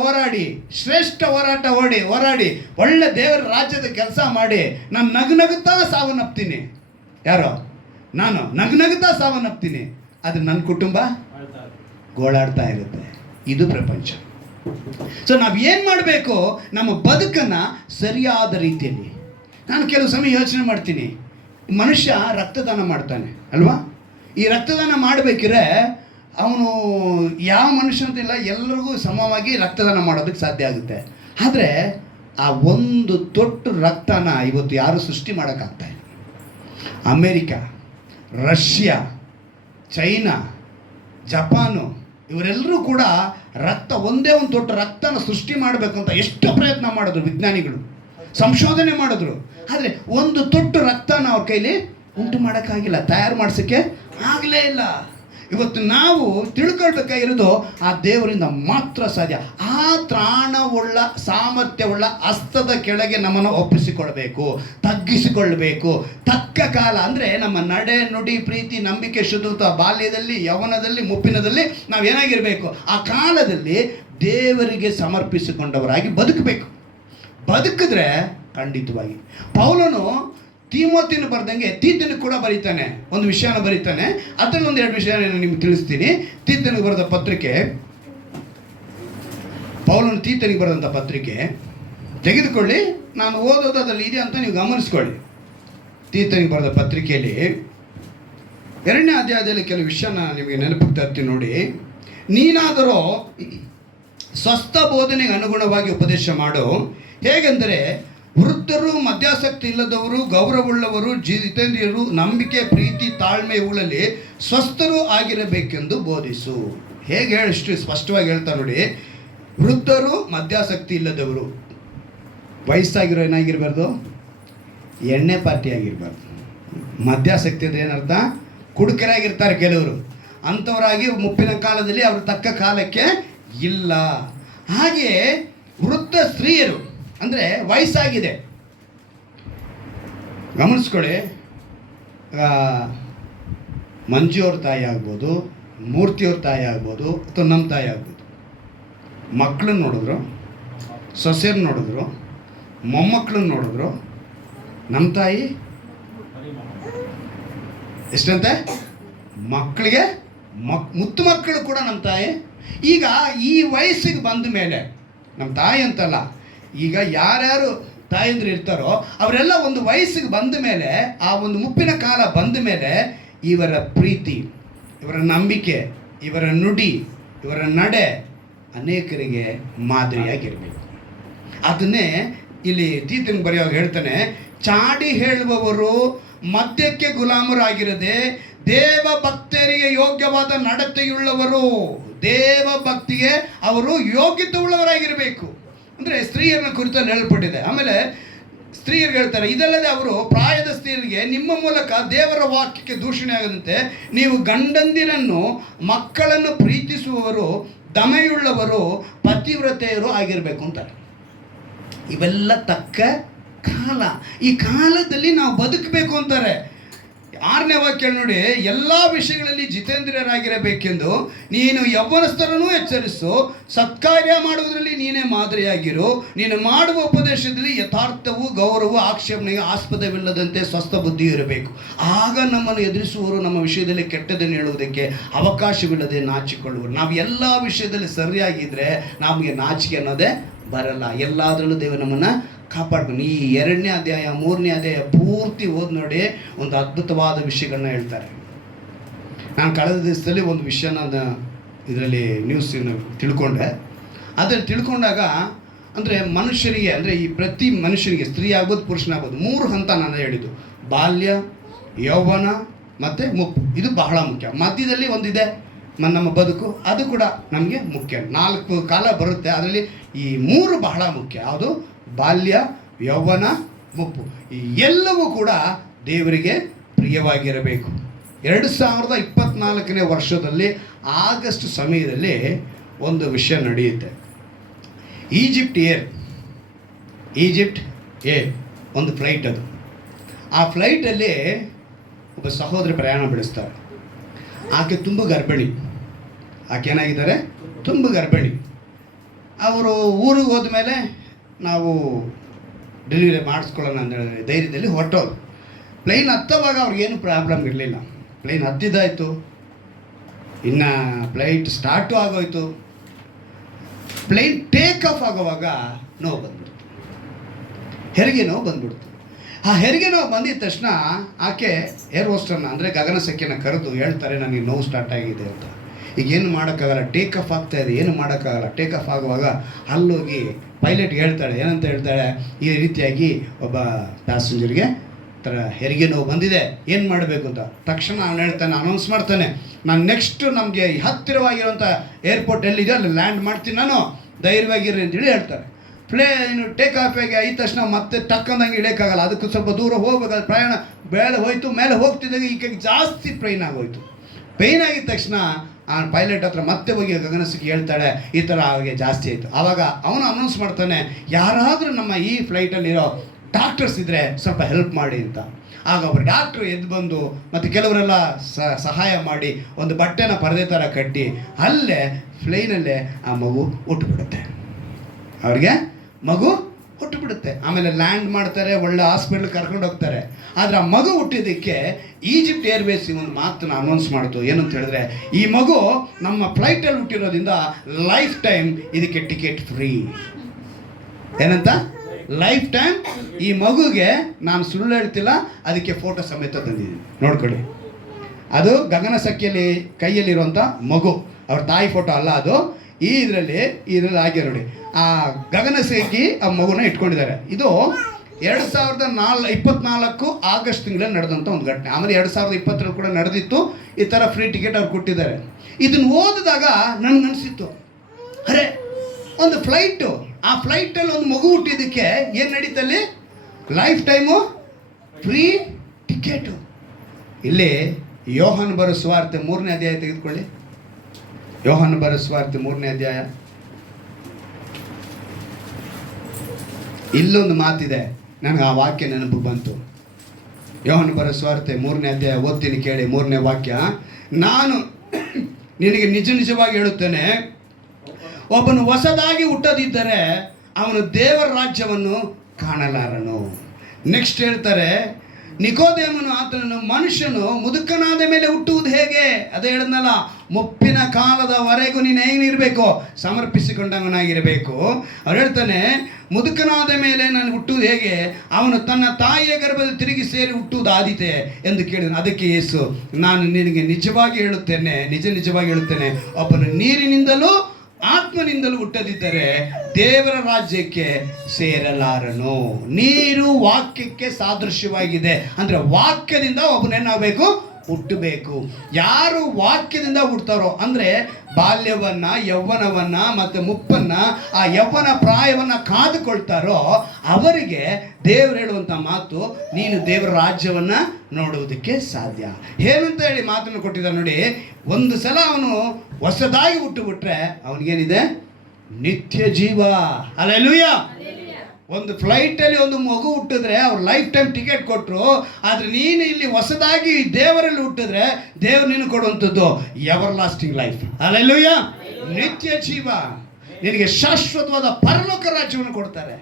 ಹೋರಾಡಿ ಶ್ರೇಷ್ಠ ಹೋರಾಡಿ ಒಳ್ಳೆ ದೇವರ ರಾಜ್ಯದ ಕೆಲಸ ಮಾಡಿ ನಾನು ನಗುತ್ತಾ ಸಾವನ್ನಪ್ತೀನಿ. ಯಾರೋ ನಾನು ನಗುತ್ತಾ ಸಾವನ್ನಪ್ತೀನಿ, ಆದರೆ ನನ್ನ ಕುಟುಂಬ ಗೋಳಾಡ್ತಾ ಇರುತ್ತೆ. ಇದು ಪ್ರಪಂಚ. ಸೊ ನಾವು ಏನು ಮಾಡಬೇಕು? ನಮ್ಮ ಬದುಕನ್ನು ಸರಿಯಾದ ರೀತಿಯಲ್ಲಿ. ನಾನು ಕೆಲವು ಸಮಯ ಯೋಚನೆ ಮಾಡ್ತೀನಿ, ಮನುಷ್ಯ ರಕ್ತದಾನ ಮಾಡ್ತಾನೆ ಅಲ್ವಾ? ಈ ರಕ್ತದಾನ ಮಾಡಬೇಕಿದ್ರೆ ಅವನು ಯಾವ ಮನುಷ್ಯ ಅಂತಿಲ್ಲ, ಎಲ್ಲರಿಗೂ ಸಮವಾಗಿ ರಕ್ತದಾನ ಮಾಡೋದಕ್ಕೆ ಸಾಧ್ಯ ಆಗುತ್ತೆ. ಆದರೆ ಆ ಒಂದು ತೊಟ್ಟು ರಕ್ತನ ಇವತ್ತು ಯಾರು ಸೃಷ್ಟಿ ಮಾಡೋಕ್ಕಾಗ್ತಾ ಇಲ್ಲ. ಅಮೇರಿಕಾ, ರಷ್ಯಾ, ಚೈನಾ, ಜಪಾನು ಇವರೆಲ್ಲರೂ ಕೂಡ ಒಂದೇ ಒಂದು ತೊಟ್ಟು ರಕ್ತನ ಸೃಷ್ಟಿ ಮಾಡಬೇಕು ಅಂತ ಎಷ್ಟು ಪ್ರಯತ್ನ ಮಾಡಿದ್ರು ವಿಜ್ಞಾನಿಗಳು, ಸಂಶೋಧನೆ ಮಾಡಿದ್ರು. ಆದರೆ ಒಂದು ತೊಟ್ಟು ರಕ್ತನ ಅವ್ರ ಕೈಲಿ ಉಂಟು ಮಾಡೋಕ್ಕಾಗಿಲ್ಲ, ತಯಾರು ಮಾಡಿಸೋಕ್ಕೆ ಆಗಲೇ ಇಲ್ಲ. ಇವತ್ತು ನಾವು ತಿಳ್ಕೊಳ್ಬೇಕಾಗಿರೋದು ಆ ದೇವರಿಂದ ಮಾತ್ರ ಸಾಧ್ಯ. ಆ ತ್ರಾಣವುಳ್ಳ ಸಾಮರ್ಥ್ಯವುಳ್ಳ ಹಸ್ತದ ಕೆಳಗೆ ನಮ್ಮನ್ನು ಒಪ್ಪಿಸಿಕೊಳ್ಬೇಕು, ತಗ್ಗಿಸಿಕೊಳ್ಬೇಕು. ತಕ್ಕ ಕಾಲ ಅಂದರೆ ನಮ್ಮ ನಡೆ ನುಡಿ ಪ್ರೀತಿ ನಂಬಿಕೆ ಶುದ್ಧತ್ವ ಬಾಲ್ಯದಲ್ಲಿ ಯೌವನದಲ್ಲಿ ಮುಪ್ಪಿನದಲ್ಲಿ ನಾವೇನಾಗಿರಬೇಕು? ಆ ಕಾಲದಲ್ಲಿ ದೇವರಿಗೆ ಸಮರ್ಪಿಸಿಕೊಂಡವರಾಗಿ ಬದುಕಬೇಕು. ಬದುಕಿದ್ರೆ ಖಂಡಿತವಾಗಿ ಪೌಲನು ತೀಮೋತಿನ ಬರ್ದಂಗೆ ತೀತನಿಗೆ ಕೂಡ ಬರೀತಾನೆ, ಒಂದು ವಿಷಯನ ಬರೀತಾನೆ. ಅದರಲ್ಲಿ ಒಂದೆರಡು ವಿಷಯ ನಿಮ್ಗೆ ತಿಳಿಸ್ತೀನಿ. ತೀತನಿಗೆ ಬರೆದ ಪತ್ರಿಕೆ, ಪೌಲನು ತೀತನಿಗೆ ಬರೆದಂಥ ಪತ್ರಿಕೆ ತೆಗೆದುಕೊಳ್ಳಿ, ನಾನು ಓದೋದು ಅದರಲ್ಲಿ ಇದೆ ಅಂತ ನೀವು ಗಮನಿಸ್ಕೊಳ್ಳಿ. ತೀತನಿಗೆ ಬರೆದ ಪತ್ರಿಕೆಯಲ್ಲಿ 2ನೇ ಅಧ್ಯಾಯದಲ್ಲಿ ಕೆಲವು ವಿಷಯನ ನಿಮಗೆ ನೆನಪಿಗೆ ತರ್ತೀನಿ ನೋಡಿ. ನೀನಾದರೂ ಸ್ವಸ್ಥ ಬೋಧನೆಗೆ ಅನುಗುಣವಾಗಿ ಉಪದೇಶ ಮಾಡು. ಹೇಗೆಂದರೆ ವೃದ್ಧರು, ಮದ್ಯಾಸಕ್ತಿ ಇಲ್ಲದವರು, ಗೌರವವುಳ್ಳವರು, ಜಿತೇಂದ್ರಿಯರು, ನಂಬಿಕೆ ಪ್ರೀತಿ ತಾಳ್ಮೆ ಇವುಗಳಲ್ಲಿ ಸ್ವಸ್ಥರು ಆಗಿರಬೇಕೆಂದು ಬೋಧಿಸು. ಹೇಗೆ ಇಷ್ಟು ಸ್ಪಷ್ಟವಾಗಿ ಹೇಳ್ತಾ ನೋಡಿ. ವೃದ್ಧರು, ಮದ್ಯಾಸಕ್ತಿ ಇಲ್ಲದವರು, ವಯಸ್ಸಾಗಿರೋ ಏನಾಗಿರ್ಬಾರ್ದು? ಎಣ್ಣೆ ಪಾರ್ಟಿ ಆಗಿರಬಾರ್ದು. ಮದ್ಯಾಸಕ್ತಿ ಅಂದರೆ ಏನರ್ಥ? ಕುಡುಕರಾಗಿರ್ತಾರೆ ಕೆಲವರು, ಅಂಥವರಾಗಿ ಮುಪ್ಪಿನ ಕಾಲದಲ್ಲಿ ಅವರು ತಕ್ಕ ಕಾಲಕ್ಕೆ ಇಲ್ಲ. ಹಾಗೆ ವೃದ್ಧ ಸ್ತ್ರೀಯರು ಅಂದರೆ ವಯಸ್ಸಾಗಿದೆ, ಗಮನಿಸ್ಕೊಳ್ಳಿ. ಮಂಜುವ್ರ ತಾಯಿ ಆಗ್ಬೋದು, ಮೂರ್ತಿಯವ್ರ ತಾಯಿ ಆಗ್ಬೋದು, ಅಥವಾ ನಮ್ಮ ತಾಯಿ ಆಗ್ಬೋದು. ಮಕ್ಕಳನ್ನ ನೋಡಿದ್ರು, ಸೊಸೆಯನ್ನ ನೋಡಿದ್ರು, ಮೊಮ್ಮಕ್ಕಳನ್ನ ನೋಡಿದ್ರು. ನಮ್ಮ ತಾಯಿ ಎಷ್ಟಂತೆ? ಮಕ್ಕಳಿಗೆ ಮುತ್ತು ಮಕ್ಕಳು ಕೂಡ ನಮ್ಮ ತಾಯಿ. ಈಗ ಈ ವಯಸ್ಸಿಗೆ ಬಂದ ಮೇಲೆ ನಮ್ಮ ತಾಯಿ ಅಂತಲ್ಲ, ಈಗ ಯಾರ್ಯಾರು ತಾಯಂದ್ರು ಇರ್ತಾರೋ ಅವರೆಲ್ಲ ಒಂದು ವಯಸ್ಸಿಗೆ ಬಂದ ಮೇಲೆ, ಆ ಒಂದು ಮುಪ್ಪಿನ ಕಾಲ ಬಂದ ಮೇಲೆ ಇವರ ಪ್ರೀತಿ, ಇವರ ನಂಬಿಕೆ, ಇವರ ನುಡಿ, ಇವರ ನಡೆ ಅನೇಕರಿಗೆ ಮಾದರಿಯಾಗಿರಬೇಕು. ಅದನ್ನೇ ಇಲ್ಲಿ ತೀತನಿಗೆ ಬರೆಯುವಾಗ ಹೇಳ್ತಾನೆ, ಚಾಡಿ ಹೇಳುವವರು ಮದ್ಯಕ್ಕೆ ಗುಲಾಮರಾಗಿರದೆ ದೇವ ಭಕ್ತರಿಗೆ ಯೋಗ್ಯವಾದ ನಡತೆಯುಳ್ಳವರು, ದೇವ ಭಕ್ತಿಗೆ ಅವರು ಯೋಗ್ಯತೆ ಉಳ್ಳವರಾಗಿರಬೇಕು. ಅಂದರೆ ಸ್ತ್ರೀಯರನ್ನ ಕುರಿತಲ್ಲಿ ಹೇಳಲ್ಪಟ್ಟಿದೆ. ಆಮೇಲೆ ಸ್ತ್ರೀಯರಿಗೆ ಹೇಳ್ತಾರೆ, ಇದಲ್ಲದೆ ಅವರು ಪ್ರಾಯದ ಸ್ತ್ರೀಯರಿಗೆ ನಿಮ್ಮ ಮೂಲಕ ದೇವರ ವಾಕ್ಯಕ್ಕೆ ದೂಷಣೆ ಆಗದಂತೆ ನೀವು ಗಂಡಂದಿರನ್ನು ಮಕ್ಕಳನ್ನು ಪ್ರೀತಿಸುವವರು, ದಮೆಯುಳ್ಳವರು, ಪತಿವ್ರತೆಯರು ಆಗಿರಬೇಕು ಅಂತಾರೆ. ಇವೆಲ್ಲ ತಕ್ಕ ಕಾಲ. ಈ ಕಾಲದಲ್ಲಿ ನಾವು ಬದುಕಬೇಕು ಅಂತಾರೆ. 6ನೇ ವಾಕ್ಯ ನೋಡಿ, ಎಲ್ಲ ವಿಷಯಗಳಲ್ಲಿ ಜಿತೇಂದ್ರಿಯರಾಗಿರಬೇಕೆಂದು ನೀನು ಯೌವನಸ್ಥರನ್ನೂ ಎಚ್ಚರಿಸು, ಸತ್ಕಾರ್ಯ ಮಾಡುವುದರಲ್ಲಿ ನೀನೇ ಮಾದರಿಯಾಗಿರು, ನೀನು ಮಾಡುವ ಉಪದೇಶದಲ್ಲಿ ಯಥಾರ್ಥವು, ಗೌರವ, ಆಕ್ಷೇಪಣೆಗೆ ಆಸ್ಪದವಿಲ್ಲದಂತೆ ಸ್ವಸ್ಥ ಬುದ್ಧಿ ಇರಬೇಕು. ಆಗ ನಮ್ಮನ್ನು ಎದುರಿಸುವವರು ನಮ್ಮ ವಿಷಯದಲ್ಲಿ ಕೆಟ್ಟದನ್ನು ಹೇಳುವುದಕ್ಕೆ ಅವಕಾಶವಿಲ್ಲದೆ ನಾಚಿಕೊಳ್ಳುವರು. ನಾವು ಎಲ್ಲ ವಿಷಯದಲ್ಲಿ ಸರಿಯಾಗಿದ್ದರೆ ನಮಗೆ ನಾಚಿಕೆ ಅನ್ನೋದೇ ಬರಲ್ಲ. ಎಲ್ಲದರಲ್ಲೂ ದೇವರು ನಮ್ಮನ್ನು ಕಾಪಾಡ್ಕೊಂಡು. ಈ 2ನೇ ಅಧ್ಯಾಯ 3ನೇ ಅಧ್ಯಾಯ ಪೂರ್ತಿ ಓದಿ ನೋಡಿ, ಒಂದು ಅದ್ಭುತವಾದ ವಿಷಯಗಳನ್ನ ಹೇಳ್ತಾರೆ. ನಾನು ಕಳೆದ ದಿವಸದಲ್ಲಿ ಒಂದು ವಿಷಯನ ಇದರಲ್ಲಿ ನ್ಯೂಸ್ ತಿಳ್ಕೊಂಡೆ. ಅದರಲ್ಲಿ ತಿಳ್ಕೊಂಡಾಗ ಅಂದರೆ ಮನುಷ್ಯರಿಗೆ, ಅಂದರೆ ಈ ಪ್ರತಿ ಮನುಷ್ಯನಿಗೆ, ಸ್ತ್ರೀ ಆಗ್ಬೋದು ಪುರುಷನಾಗ್ಬೋದು, 3 ಹಂತ ನಾನು ಹೇಳಿದ್ದು: ಬಾಲ್ಯ, ಯೌವನ ಮತ್ತು ಮುಪ್ಪು. ಇದು ಬಹಳ ಮುಖ್ಯ. ಮಧ್ಯದಲ್ಲಿ ಒಂದಿದೆ ನಮ್ಮ ಬದುಕು ಅದು ಕೂಡ ನಮಗೆ ಮುಖ್ಯ. 4 ಕಾಲ ಬರುತ್ತೆ, ಅದರಲ್ಲಿ ಈ 3 ಬಹಳ ಮುಖ್ಯ. ಯಾವುದು? ಬಾಲ್ಯ, ಯೌವನ, ಮುಪ್ಪು. ಈ ಎಲ್ಲವೂ ಕೂಡ ದೇವರಿಗೆ ಪ್ರಿಯವಾಗಿರಬೇಕು. 2024ನೇ ವರ್ಷದಲ್ಲಿ ಆಗಸ್ಟ್ ಸಮಯದಲ್ಲಿ ಒಂದು ವಿಷಯ ನಡೆಯುತ್ತೆ. ಈಜಿಪ್ಟ್ ಏರ್ ಒಂದು ಫ್ಲೈಟ್. ಅದು ಆ ಫ್ಲೈಟಲ್ಲಿ ಒಬ್ಬ ಸಹೋದರಿ ಪ್ರಯಾಣ ಬೆಳೆಸ್ತಾರೆ. ಆಕೆ ತುಂಬ ಗರ್ಭಿಣಿ. ಆಕೆ ಏನಾಗಿದ್ದಾರೆ? ತುಂಬ ಗರ್ಭಿಣಿ. ಅವರು ಊರಿಗೆ ಹೋದ್ಮೇಲೆ ನಾವು ಡೆಲಿವರಿ ಮಾಡಿಸ್ಕೊಳ್ಳೋಣ ಅಂತ ಧೈರ್ಯದಲ್ಲಿ ಹೊರಟೋರು. ಪ್ಲೈನ್ ಹತ್ತುವಾಗ ಅವ್ರಿಗೇನು ಪ್ರಾಬ್ಲಮ್ ಇರಲಿಲ್ಲ. ಪ್ಲೈನ್ ಹತ್ತಿದ್ದಾಯಿತು, ಇನ್ನು ಫ್ಲೈಟ್ ಸ್ಟಾರ್ಟು ಆಗೋಯ್ತು. ಪ್ಲೈನ್ ಟೇಕ್ ಆಫ್ ಆಗೋವಾಗ ನೋವು ಬಂದ್ಬಿಡ್ತು, ಹೆರಿಗೆ ನೋವು ಬಂದ್ಬಿಡ್ತು. ಆ ಹೆರಿಗೆ ನೋವು ಬಂದಿದ ತಕ್ಷಣ ಆಕೆ ಏರ್ ಹೋಸ್ಟರ್ನ ಅಂದರೆ ಗಗನಸಖ್ಯನ ಕರೆದು ಹೇಳ್ತಾರೆ, ನನಗೆ ನೋವು ಸ್ಟಾರ್ಟ್ ಆಗಿದೆ ಅಂತ. ಈಗ ಏನು ಮಾಡೋಕ್ಕಾಗಲ್ಲ, ಟೇಕ್ ಆಫ್ ಆಗ್ತಾ ಇದೆ, ಏನು ಮಾಡೋಕ್ಕಾಗಲ್ಲ. ಟೇಕ್ ಆಫ್ ಆಗುವಾಗ ಅಲ್ಲೋಗಿ ಪೈಲಟ್ ಹೇಳ್ತಾಳೆ, ಏನಂತ ಹೇಳ್ತಾಳೆ, ಈ ರೀತಿಯಾಗಿ ಒಬ್ಬ ಪ್ಯಾಸೆಂಜರ್ಗೆ ಥರ ಹೆರಿಗೆ ನೋವು ಬಂದಿದೆ, ಏನು ಮಾಡಬೇಕು ಅಂತ. ತಕ್ಷಣ ಅವನು ಹೇಳ್ತಾನೆ, ಅನೌನ್ಸ್ ಮಾಡ್ತಾನೆ, ನಾನು ನೆಕ್ಸ್ಟ್ ನಮಗೆ ಹತ್ತಿರವಾಗಿರುವಂಥ ಏರ್ಪೋರ್ಟ್ ಎಲ್ಲಿದೆಯೋ ಅಲ್ಲಿ ಲ್ಯಾಂಡ್ ಮಾಡ್ತೀನಿ, ನಾನು ಧೈರ್ಯವಾಗಿರ್ರಿ ಅಂತೇಳಿ ಹೇಳ್ತಾರೆ. ಪ್ಲೇನ್ ಟೇಕ್ ಆಫ್ ಆಗಿ ಆದ ತಕ್ಷಣ ಮತ್ತೆ ಟಕ್ಕಂದಂಗೆ ಇಳಿಯೋಕ್ಕಾಗಲ್ಲ, ಅದಕ್ಕೆ ಸ್ವಲ್ಪ ದೂರ ಹೋಗ್ಬೇಕಾದ್ರೆ ಪ್ರಯಾಣ ಮೇಲೆ ಹೋಯ್ತು. ಮೇಲೆ ಹೋಗ್ತಿದ್ದಾಗ ಈಗ ಜಾಸ್ತಿ ಪೈನ್ ಆಗೋಯ್ತು. ಪೈನ್ ಆಗಿದ ತಕ್ಷಣ ಆ ಪೈಲಟ್ ಹತ್ರ ಮತ್ತೆ ಹೋಗಿ ಗಗನಸಕ್ಕೆ ಹೇಳ್ತಾಳೆ, ಈ ಥರ ಅವ್ರಿಗೆ ಜಾಸ್ತಿ ಆಯಿತು. ಆವಾಗ ಅವನು ಅನೌನ್ಸ್ ಮಾಡ್ತಾನೆ, ಯಾರಾದರೂ ನಮ್ಮ ಈ ಫ್ಲೈಟಲ್ಲಿರೋ ಡಾಕ್ಟರ್ಸ್ ಇದ್ದರೆ ಸ್ವಲ್ಪ ಹೆಲ್ಪ್ ಮಾಡಿ ಅಂತ. ಆಗ ಒಬ್ಬರು ಡಾಕ್ಟ್ರು ಎದ್ದು ಬಂದು ಮತ್ತು ಕೆಲವರೆಲ್ಲ ಸಹಾಯ ಮಾಡಿ ಒಂದು ಬಟ್ಟೆನ ಪರದೆ ಥರ ಕಟ್ಟಿ ಅಲ್ಲೇ ಫ್ಲೈನಲ್ಲೇ ಆ ಮಗು ಹುಟ್ಟುಬಿಡುತ್ತೆ. ಅವ್ರಿಗೆ ಮಗು ಹುಟ್ಟುಬಿಡುತ್ತೆ. ಆಮೇಲೆ ಲ್ಯಾಂಡ್ ಮಾಡ್ತಾರೆ, ಒಳ್ಳೆ ಹಾಸ್ಪಿಟ್ಲ್ ಕರ್ಕೊಂಡು ಹೋಗ್ತಾರೆ. ಆದರೆ ಆ ಮಗು ಹುಟ್ಟಿದ್ದಕ್ಕೆ ಈಜಿಪ್ಟ್ ಏರ್ವೇಸ್ ಒಂದು ಮಾತನ್ನ ಅನೌನ್ಸ್ ಮಾಡ್ತು. ಏನಂತ ಹೇಳಿದ್ರೆ, ಈ ಮಗು ನಮ್ಮ ಫ್ಲೈಟಲ್ಲಿ ಹುಟ್ಟಿರೋದ್ರಿಂದ ಲೈಫ್ ಟೈಮ್ ಇದಕ್ಕೆ ಟಿಕೆಟ್ ಫ್ರೀ. ಏನಂತ? ಲೈಫ್ ಟೈಮ್ ಈ ಮಗುಗೆ, ನಾನು ಸುಳ್ಳು ಹೇಳ್ತಿಲ್ಲ, ಅದಕ್ಕೆ ಫೋಟೋ ಸಮೇತ ತಂದಿದ್ದೀನಿ, ನೋಡ್ಕೊಳ್ಳಿ. ಅದು ಗಗನಸಖ್ಯಲ್ಲಿ ಕೈಯಲ್ಲಿರುವಂಥ ಮಗು, ಅವ್ರ ತಾಯಿ ಫೋಟೋ ಅಲ್ಲ ಅದು. ಇದರಲ್ಲಿ ಆಗಿದೆ ನೋಡಿ, ಆ ಗಗನಸಖಿ ಆ ಮಗುನ ಇಟ್ಕೊಂಡಿದ್ದಾರೆ. ಇದು 2024 ಆಗಸ್ಟ್ ತಿಂಗಳಲ್ಲಿ ನಡೆದಂಥ ಒಂದು ಘಟನೆ. ಆಮೇಲೆ 2020 ಕೂಡ ನಡೆದಿತ್ತು. ಈ ಥರ ಫ್ರೀ ಟಿಕೆಟ್ ಅವ್ರು ಕೊಟ್ಟಿದ್ದಾರೆ. ಇದನ್ನು ಓದಿದಾಗ ನನಗನ್ಸಿತ್ತು, ಅರೆ ಒಂದು ಫ್ಲೈಟು, ಆ ಫ್ಲೈಟಲ್ಲಿ ಒಂದು ಮಗು ಹುಟ್ಟಿದ್ದಕ್ಕೆ ಏನು ನಡೀತಲ್ಲಿ ಲೈಫ್ ಟೈಮು ಫ್ರೀ ಟಿಕೆಟು. ಇಲ್ಲಿ ಯೋಹಾನ ಬರೋ ಸುವಾರ್ತೆ 3ನೇ ಅಧ್ಯಾಯ ತೆಗೆದುಕೊಳ್ಳಿ. ಯೋಹಾನ ಬರೋ ಸುವಾರ್ತೆ 3ನೇ ಅಧ್ಯಾಯ. ಇಲ್ಲೊಂದು ಮಾತಿದೆ, ನನಗೆ ಆ ವಾಕ್ಯ ನೆನಪಿಗೆ ಬಂತು. ಯೋಹಾನ ಬರೋ ಸುವಾರ್ತೆ 3ನೇ ಅಧ್ಯಾಯ ಓದ್ತೀನಿ ಕೇಳಿ. 3ನೇ ವಾಕ್ಯ, ನಾನು ನಿನಗೆ ನಿಜವಾಗಿ ಹೇಳುತ್ತೇನೆ, ಒಬ್ಬನು ಹೊಸದಾಗಿ ಹುಟ್ಟದಿದ್ದರೆ ಅವನು ದೇವರ ರಾಜ್ಯವನ್ನು ಕಾಣಲಾರನು. ನೆಕ್ಸ್ಟ್ ಹೇಳ್ತಾರೆ, ನಿಕೋದೇಮನು ಆತನನ್ನು, ಮನುಷ್ಯನು ಮುದುಕನಾದ ಮೇಲೆ ಹುಟ್ಟುವುದು ಹೇಗೆ? ಅದೇ ಹೇಳಿದ್ನಲ್ಲ, ಮುಪ್ಪಿನ ಕಾಲದವರೆಗೂ ನೀನು ಏನಿರಬೇಕು? ಸಮರ್ಪಿಸಿಕೊಂಡವನಾಗಿರಬೇಕು. ಅವ್ರು ಹೇಳ್ತಾನೆ, ಮುದುಕನಾದ ಮೇಲೆ ನಾನು ಹುಟ್ಟುವುದು ಹೇಗೆ? ಅವನು ತನ್ನ ತಾಯಿಯ ಗರ್ಭದಲ್ಲಿ ತಿರುಗಿ ಸೇರಿ ಹುಟ್ಟುವುದು ಆದೀತೆ ಎಂದು ಕೇಳಿದನು. ಅದಕ್ಕೆ ಯೇಸು, ನಾನು ನಿನಗೆ ನಿಜವಾಗಿ ಹೇಳುತ್ತೇನೆ, ಒಬ್ಬನು ನೀರಿನಿಂದಲೂ ಆತ್ಮನಿಂದಲೂ ಹುಟ್ಟದಿದ್ದರೆ ದೇವರ ರಾಜ್ಯಕ್ಕೆ ಸೇರಲಾರನು. ನೀರು ವಾಕ್ಯಕ್ಕೆ ಸಾದೃಶ್ಯವಾಗಿದೆ. ಅಂದರೆ ವಾಕ್ಯದಿಂದ ಒಬ್ಬನೇನಾಗಬೇಕು? ಹುಟ್ಟಬೇಕು. ಯಾರು ವಾಕ್ಯದಿಂದ ಹುಡ್ತಾರೋ, ಅಂದರೆ ಬಾಲ್ಯವನ್ನು, ಯೌವನವನ್ನು ಮತ್ತು ಮುಪ್ಪನ್ನು, ಆ ಯೌವನ ಪ್ರಾಯವನ್ನು ಕಾದುಕೊಳ್ತಾರೋ ಅವರಿಗೆ ದೇವರು ಹೇಳುವಂಥ ಮಾತು, ನೀನು ದೇವರ ರಾಜ್ಯವನ್ನು ನೋಡುವುದಕ್ಕೆ ಸಾಧ್ಯ. ಏನಂತ ಹೇಳಿ ಮಾತನ್ನು ಕೊಟ್ಟಿದ್ದಾರೆ ನೋಡಿ. ಒಂದು ಸಲ ಅವನು ಹೊಸದಾಗಿ ಹುಟ್ಟುಬಿಟ್ರೆ ಅವನಿಗೇನಿದೆ? ನಿತ್ಯ ಜೀವ. ಹಲ್ಲೆಲೂಯಾ. ಒಂದು ಫ್ಲೈಟಲ್ಲಿ ಒಂದು ಮಗು ಹುಟ್ಟಿದ್ರೆ ಅವ್ರು ಲೈಫ್ ಟೈಮ್ ಟಿಕೆಟ್ ಕೊಟ್ಟರು. ಆದರೆ ನೀನು ಇಲ್ಲಿ ಹೊಸದಾಗಿ ದೇವರಲ್ಲಿ ಹುಟ್ಟಿದ್ರೆ ದೇವರು ನೀನು ಕೊಡುವಂಥದ್ದು ಎವರ್ ಲಾಸ್ಟಿಂಗ್ ಲೈಫ್. ಹಲ್ಲೆಲೂಯಾ. ನಿತ್ಯ ಜೀವ, ನಿನಗೆ ಶಾಶ್ವತವಾದ ಪರಲೋಕ ರಾಜ್ಯವನ್ನು ಕೊಡ್ತಾರೆ.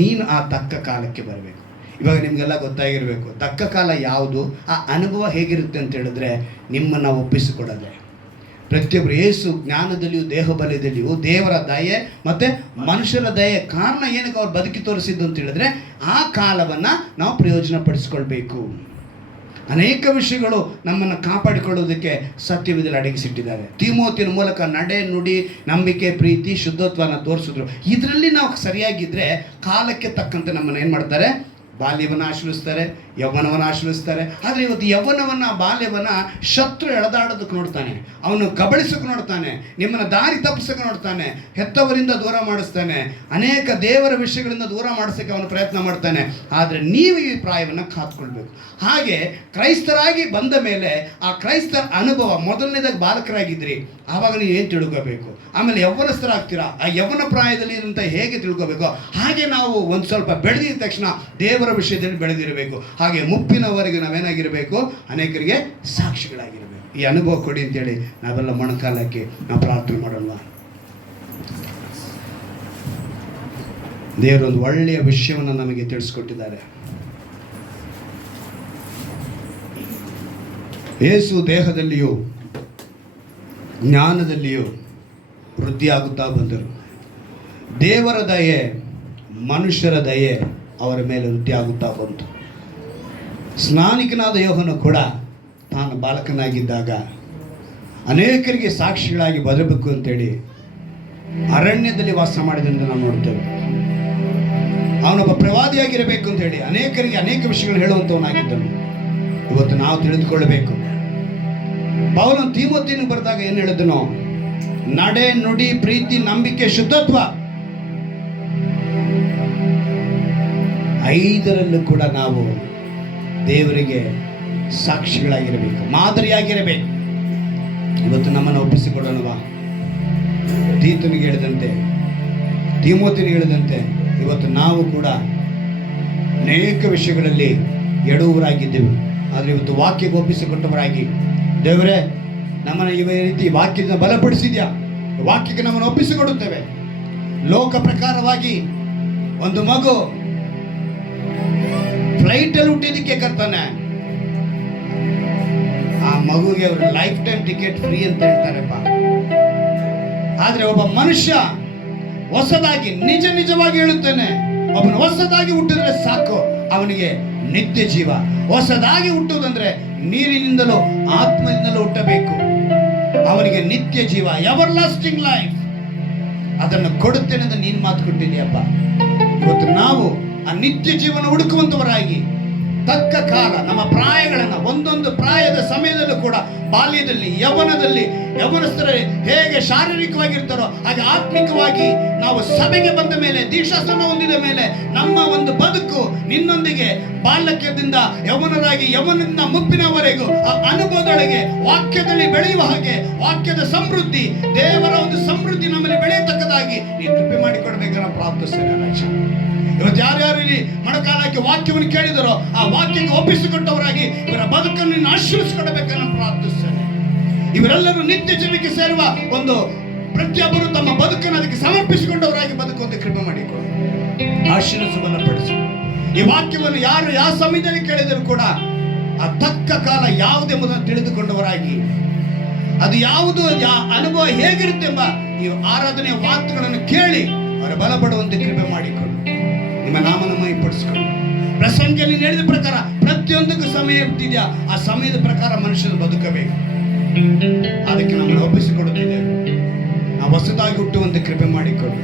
ನೀನು ಆ ತಕ್ಕ ಕಾಲಕ್ಕೆ ಬರಬೇಕು. ಇವಾಗ ನಿಮಗೆಲ್ಲ ಗೊತ್ತಾಗಿರಬೇಕು ತಕ್ಕ ಕಾಲ ಯಾವುದು, ಆ ಅನುಭವ ಹೇಗಿರುತ್ತೆ ಅಂತ ಹೇಳಿದ್ರೆ, ನಿಮ್ಮನ್ನು ಒಪ್ಪಿಸಿಕೊಡೋದೆ. ಪ್ರತಿಯೊಬ್ಬರು ಯೇಸು ಜ್ಞಾನದಲ್ಲಿಯೂ ದೇಹಬಲದಲ್ಲಿಯೂ ದೇವರ ದಯೆ ಮತ್ತು ಮನುಷ್ಯರ ದಯೆ ಕಾರಣ ಏನಕ್ಕೆ ಅವ್ರು ಬದುಕಿ ತೋರಿಸಿದ್ದು ಅಂತ ಹೇಳಿದ್ರೆ, ಆ ಕಾಲವನ್ನು ನಾವು ಪ್ರಯೋಜನ ಪಡಿಸ್ಕೊಳ್ಬೇಕು. ಅನೇಕ ವಿಷಯಗಳು ನಮ್ಮನ್ನು ಕಾಪಾಡಿಕೊಳ್ಳೋದಕ್ಕೆ ಸತ್ಯವಿದಲ್ಲಿ ಅಡಗಿಸಿಟ್ಟಿದ್ದಾರೆ. ತಿಮೋತಿನ ಮೂಲಕ ನಡೆ, ನುಡಿ, ನಂಬಿಕೆ, ಪ್ರೀತಿ, ಶುದ್ಧತ್ವನ ತೋರಿಸಿದ್ರು. ಇದರಲ್ಲಿ ನಾವು ಸರಿಯಾಗಿದ್ದರೆ ಕಾಲಕ್ಕೆ ತಕ್ಕಂತೆ ನಮ್ಮನ್ನು ಏನು ಮಾಡ್ತಾರೆ? ಬಾಲ್ಯವನ್ನು ಆಶ್ರಯಿಸ್ತಾರೆ, ಯೌವನವನ್ನು ಆಶ್ರಯಿಸ್ತಾರೆ. ಆದರೆ ಇವತ್ತು ಯೌವನವನ್ನು, ಬಾಲ್ಯವನ್ನು ಶತ್ರು ಎಳೆದಾಡೋದಕ್ಕೆ ನೋಡ್ತಾನೆ, ಅವನು ಕಬಳಿಸೋಕೆ ನೋಡ್ತಾನೆ, ನಿಮ್ಮನ್ನು ದಾರಿ ತಪ್ಪಿಸೋಕೆ ನೋಡ್ತಾನೆ, ಹೆತ್ತವರಿಂದ ದೂರ ಮಾಡಿಸ್ತಾನೆ, ಅನೇಕ ದೇವರ ವಿಷಯಗಳಿಂದ ದೂರ ಮಾಡಿಸೋಕ್ಕೆ ಅವನು ಪ್ರಯತ್ನ ಮಾಡ್ತಾನೆ. ಆದರೆ ನೀವು ಈ ಪ್ರಾಯವನ್ನು ಕಾತ್ಕೊಳ್ಬೇಕು. ಹಾಗೆ ಕ್ರೈಸ್ತರಾಗಿ ಬಂದ ಮೇಲೆ ಆ ಕ್ರೈಸ್ತರ ಅನುಭವ, ಮೊದಲನೇದಾಗಿ ಬಾಲಕರಾಗಿದ್ರಿ, ಆವಾಗ ನೀವು ಏನು ತಿಳ್ಕೋಬೇಕು, ಆಮೇಲೆ ಯೌವನಸ್ಥರಾಗ್ತೀರಾ, ಆ ಯೌವನ ಪ್ರಾಯದಲ್ಲಿ ಇರುವಂಥ ಹೇಗೆ ತಿಳ್ಕೋಬೇಕು, ಹಾಗೆ ನಾವು ಒಂದು ಸ್ವಲ್ಪ ಬೆಳೆದಿದ ತಕ್ಷಣ ದೇವರ ವಿಷಯದಲ್ಲಿ ಬೆಳೆದಿರಬೇಕು. ಹಾಗೆ ಮುಪ್ಪಿನವರೆಗೆ ನಾವೇನಾಗಿರಬೇಕು, ಅನೇಕರಿಗೆ ಸಾಕ್ಷಿಗಳಾಗಿರಬೇಕು. ಈ ಅನುಭವ ಕೊಡಿ ಅಂತೇಳಿ ನಾವೆಲ್ಲ ಮೊಣಕಾಲಕ್ಕೆ ನಾವು ಪ್ರಾರ್ಥನೆ ಮಾಡೋಣ. ದೇವರೊಂದು ಒಳ್ಳೆಯ ವಿಷಯವನ್ನು ನಮಗೆ ತಿಳಿಸ್ಕೊಟ್ಟಿದ್ದಾರೆ. ಯೇಸು ದೇಹದಲ್ಲಿಯೂ ಜ್ಞಾನದಲ್ಲಿಯೂ ವೃದ್ಧಿಯಾಗುತ್ತಾ ಬಂದರು. ದೇವರ ದಯೆ, ಮನುಷ್ಯರ ದಯೆ ಅವರ ಮೇಲೆ ವೃದ್ಧಿಯಾಗುತ್ತಾ ಬಂತು. ಸ್ನಾನಿಕನಾದ ಯೋಹನು ಕೂಡ ತಾನು ಬಾಲಕನಾಗಿದ್ದಾಗ ಅನೇಕರಿಗೆ ಸಾಕ್ಷಿಗಳಾಗಿ ಬರಬೇಕು ಅಂತೇಳಿ ಅರಣ್ಯದಲ್ಲಿ ವಾಸ ಮಾಡಿದಂತೆ ನಾವು ನೋಡ್ತೇವೆ. ಅವನೊಬ್ಬ ಪ್ರವಾದಿಯಾಗಿರಬೇಕು ಅಂತೇಳಿ ಅನೇಕರಿಗೆ ಅನೇಕ ವಿಷಯಗಳು ಹೇಳುವಂಥವನಾಗಿದ್ದನು. ಇವತ್ತು ನಾವು ತಿಳಿದುಕೊಳ್ಳಬೇಕು. ಪೌಲನು ತಿಮೋಥಿಯನಿಗೆ ಬರೆದಾಗ ಏನು ಹೇಳಿದನು, ನಡೆ, ನುಡಿ, ಪ್ರೀತಿ, ನಂಬಿಕೆ, ಶುದ್ಧತ್ವ, 5ರಲ್ಲೂ ಕೂಡ ನಾವು ದೇವರಿಗೆ ಸಾಕ್ಷಿಗಳಾಗಿರಬೇಕು, ಮಾದರಿಯಾಗಿರಬೇಕು. ಇವತ್ತು ನಮ್ಮನ್ನು ಒಪ್ಪಿಸಿಕೊಡೋಣವಾ? ತೀತನಿಗೆ ಹೇಳಿದಂತೆ, ತಿಮೋಥಿಯನಿಗೆ ಹೇಳಿದಂತೆ ಇವತ್ತು ನಾವು ಕೂಡ ಅನೇಕ ವಿಷಯಗಳಲ್ಲಿ ಎಡುವರಾಗಿದ್ದೆವು. ಆದರೆ ಇವತ್ತು ವಾಕ್ಯಕ್ಕೆ ಒಪ್ಪಿಸಿಕೊಟ್ಟವರಾಗಿ, ದೇವರೇ ನಮ್ಮನ್ನು ಈ ರೀತಿ ವಾಕ್ಯದಿಂದ ಬಲಪಡಿಸಿದ್ಯಾ, ವಾಕ್ಯಕ್ಕೆ ನಮ್ಮನ್ನು ಒಪ್ಪಿಸಿಕೊಡುತ್ತೇವೆ. ಲೋಕ ಪ್ರಕಾರವಾಗಿ ಒಂದು ಮಗು ಫ್ಲೈಟಲ್ಲಿ ಹುಟ್ಟಿದ್ದಕ್ಕೆ ಕರ್ತಾನೆ, ಆ ಮಗುಗೆ ಅವರು ಲೈಫ್ ಟೈಮ್ ಟಿಕೆಟ್ ಫ್ರೀ ಅಂತ ಹೇಳ್ತಾರೆಪ್ಪ. ಆದರೆ ಒಬ್ಬ ಮನುಷ್ಯ ಹೊಸದಾಗಿ, ನಿಜವಾಗಿ ಹೇಳುತ್ತೇನೆ, ಒಬ್ಬನು ಹೊಸದಾಗಿ ಹುಟ್ಟಿದ್ರೆ ಸಾಕು, ಅವನಿಗೆ ನಿತ್ಯ ಜೀವ. ಹೊಸದಾಗಿ ಹುಟ್ಟುವುದಂದ್ರೆ ನೀರಿನಿಂದಲೂ ಆತ್ಮದಿಂದಲೂ ಹುಟ್ಟಬೇಕು. ಅವನಿಗೆ ನಿತ್ಯ ಜೀವ, ಎವರ್ ಲಾಸ್ಟಿಂಗ್ ಲೈಫ್, ಅದನ್ನು ಕೊಡುತ್ತೇನೆ ಅಂತ ನೀನು ಮಾತು ಕೊಟ್ಟಿದ್ದೀಯಪ್ಪ. ಇವತ್ತು ನಾವು ಆ ನಿತ್ಯ ಜೀವನ ಹುಡುಕುವಂತವರಾಗಿ ತಕ್ಕ ಕಾಲ ನಮ್ಮ ಪ್ರಾಯಗಳನ್ನು, ಒಂದೊಂದು ಪ್ರಾಯದ ಸಮಯದಲ್ಲೂ ಕೂಡ, ಬಾಲ್ಯದಲ್ಲಿ, ಯೌವನಸ್ಥರಲ್ಲಿ ಹೇಗೆ ಶಾರೀರಿಕವಾಗಿರ್ತಾರೋ ಹಾಗೆ ಆತ್ಮಿಕವಾಗಿ ನಾವು ಸಭೆಗೆ ಬಂದ ಮೇಲೆ, ದೀಕ್ಷಾಸ್ನಾನ ಹೊಂದಿದ ಮೇಲೆ ನಮ್ಮ ಒಂದು ಬದುಕು ನಿನ್ನೊಂದಿಗೆ ಬಾಲ್ಯದಿಂದ ಯೌವನದಿಂದ ಮುಪ್ಪಿನವರೆಗೂ ಆ ಅನುಭವದೊಳಗೆ ವಾಕ್ಯದಲ್ಲಿ ಬೆಳೆಯುವ ಹಾಗೆ, ವಾಕ್ಯದ ಸಮೃದ್ಧಿ, ದೇವರ ಒಂದು ಸಮೃದ್ಧಿ ನಮ್ಮಲ್ಲಿ ಬೆಳೆಯತಕ್ಕದಾಗಿ ನೀನು ಕೃಪೆ ಮಾಡಿಕೊಡ್ಬೇಕನ್ನ ಪ್ರಾರ್ಥಿಸ್ತೇನೆ. ಇವತ್ತು ಯಾರ್ಯಾರು ಇಲ್ಲಿ ಮೊಣಕಾಲಕ್ಕೆ ವಾಕ್ಯವನ್ನು ಕೇಳಿದರೋ ಆ ವಾಕ್ಯಕ್ಕೆ ಒಪ್ಪಿಸಿಕೊಟ್ಟವರಾಗಿ ಇವರ ಬದುಕನ್ನು ನೀನು ಆಶೀರ್ವಿಸಿಕೊಡಬೇಕನ್ನ ಪ್ರಾರ್ಥಿಸ್ತೇನೆ. ಇವರೆಲ್ಲರೂ ನಿತ್ಯ ಜೀವಕ್ಕೆ ಸೇರುವ ಒಂದು ಪ್ರತಿಯೊಬ್ಬರು ತಮ್ಮ ಬದುಕನ್ನು ಅದಕ್ಕೆ ಸಮರ್ಪಿಸಿಕೊಂಡವರಾಗಿ ಬದುಕುವಂತೆ ಕೃಪೆ ಮಾಡಿಕೊಂಡು ಆಶೀರ್ವಿಸಿ ಬಲಪಡಿಸು. ಈ ವಾಕ್ಯವನ್ನು ಯಾರು ಯಾವ ಸಮಯದಲ್ಲಿ ಕೇಳಿದರೂ ಕೂಡ ಆ ತಕ್ಕ ಕಾಲ ಯಾವುದೇ ಮೊದಲು ತಿಳಿದುಕೊಂಡವರಾಗಿ, ಅದು ಯಾವುದು ಅನುಭವ ಹೇಗಿರುತ್ತೆ ಎಂಬ ಈ ಆರಾಧನೆಯ ಮಾತುಗಳನ್ನು ಕೇಳಿ ಅವರ ಬಲಪಡುವಂತೆ ಕೃಪೆ ಮಾಡಿಕೊಂಡು ನಿಮ್ಮ ನಾಮನ ಮಹಿಮೆಪಡಿಸಿಕೊಂಡು, ಪ್ರಸಂಗದಲ್ಲಿ ನಡೆದ ಪ್ರಕಾರ ಪ್ರತಿಯೊಂದಕ್ಕೂ ಸಮಯ ಇರ್ತಿದ್ಯಾ, ಆ ಸಮಯದ ಪ್ರಕಾರ ಮನುಷ್ಯರು ಬದುಕಬೇಕು. ಅದಕ್ಕೆ ನಮ್ಮನ್ನು ಒಪ್ಪಿಸಿಕೊಡುತ್ತಿದ್ದೇವೆ. ನಾವು ಹೊಸದಾಗಿ ಹುಟ್ಟುವಂತೆ ಕೃಪೆ ಮಾಡಿಕೊಂಡು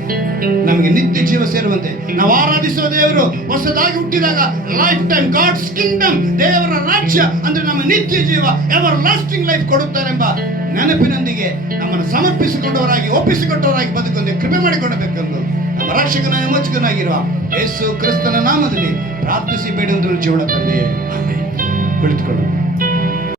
ನಮಗೆ ನಿತ್ಯ ಜೀವ ಸೇರುವಂತೆ, ನಾವು ಆರಾಧಿಸುವ ದೇವರು ಹೊಸದಾಗಿ ಹುಟ್ಟಿದಾಗ ಲೈಫ್ ಟೈಮ್ ಗಾಡ್ಸ್ ಕಿಂಗ್ಡಮ್, ದೇವರ ರಾಜ್ಯ ಅಂದ್ರೆ ನಮ್ಮ ನಿತ್ಯ ಜೀವ, ಎವರ್ ಲಾಸ್ಟಿಂಗ್ ಲೈಫ್ ಕೊಡುತ್ತಾರೆಂಬ ನೆನಪಿನೊಂದಿಗೆ ನಮ್ಮನ್ನು ಸಮರ್ಪಿಸಿಕೊಂಡವರಾಗಿ, ಒಪ್ಪಿಸಿಕೊಟ್ಟವರಾಗಿ ಬದುಕುವಂತೆ ಕೃಪೆ ಮಾಡಿಕೊಡಬೇಕೆಂದು ನಮ್ಮ ರಕ್ಷಕನ ವಿಮೋಚಕನಾಗಿರುವ ಯೇಸು ಕ್ರಿಸ್ತನ ನಾಮದಲ್ಲಿ ಪ್ರಾರ್ಥಿಸಿ ಬೇಡುವಂತ ಜೀವನ ತಂದೆಯೇ, ಆಮೆನ್. ಕುಳಿತುಕೊಳ್ಳೋಣ.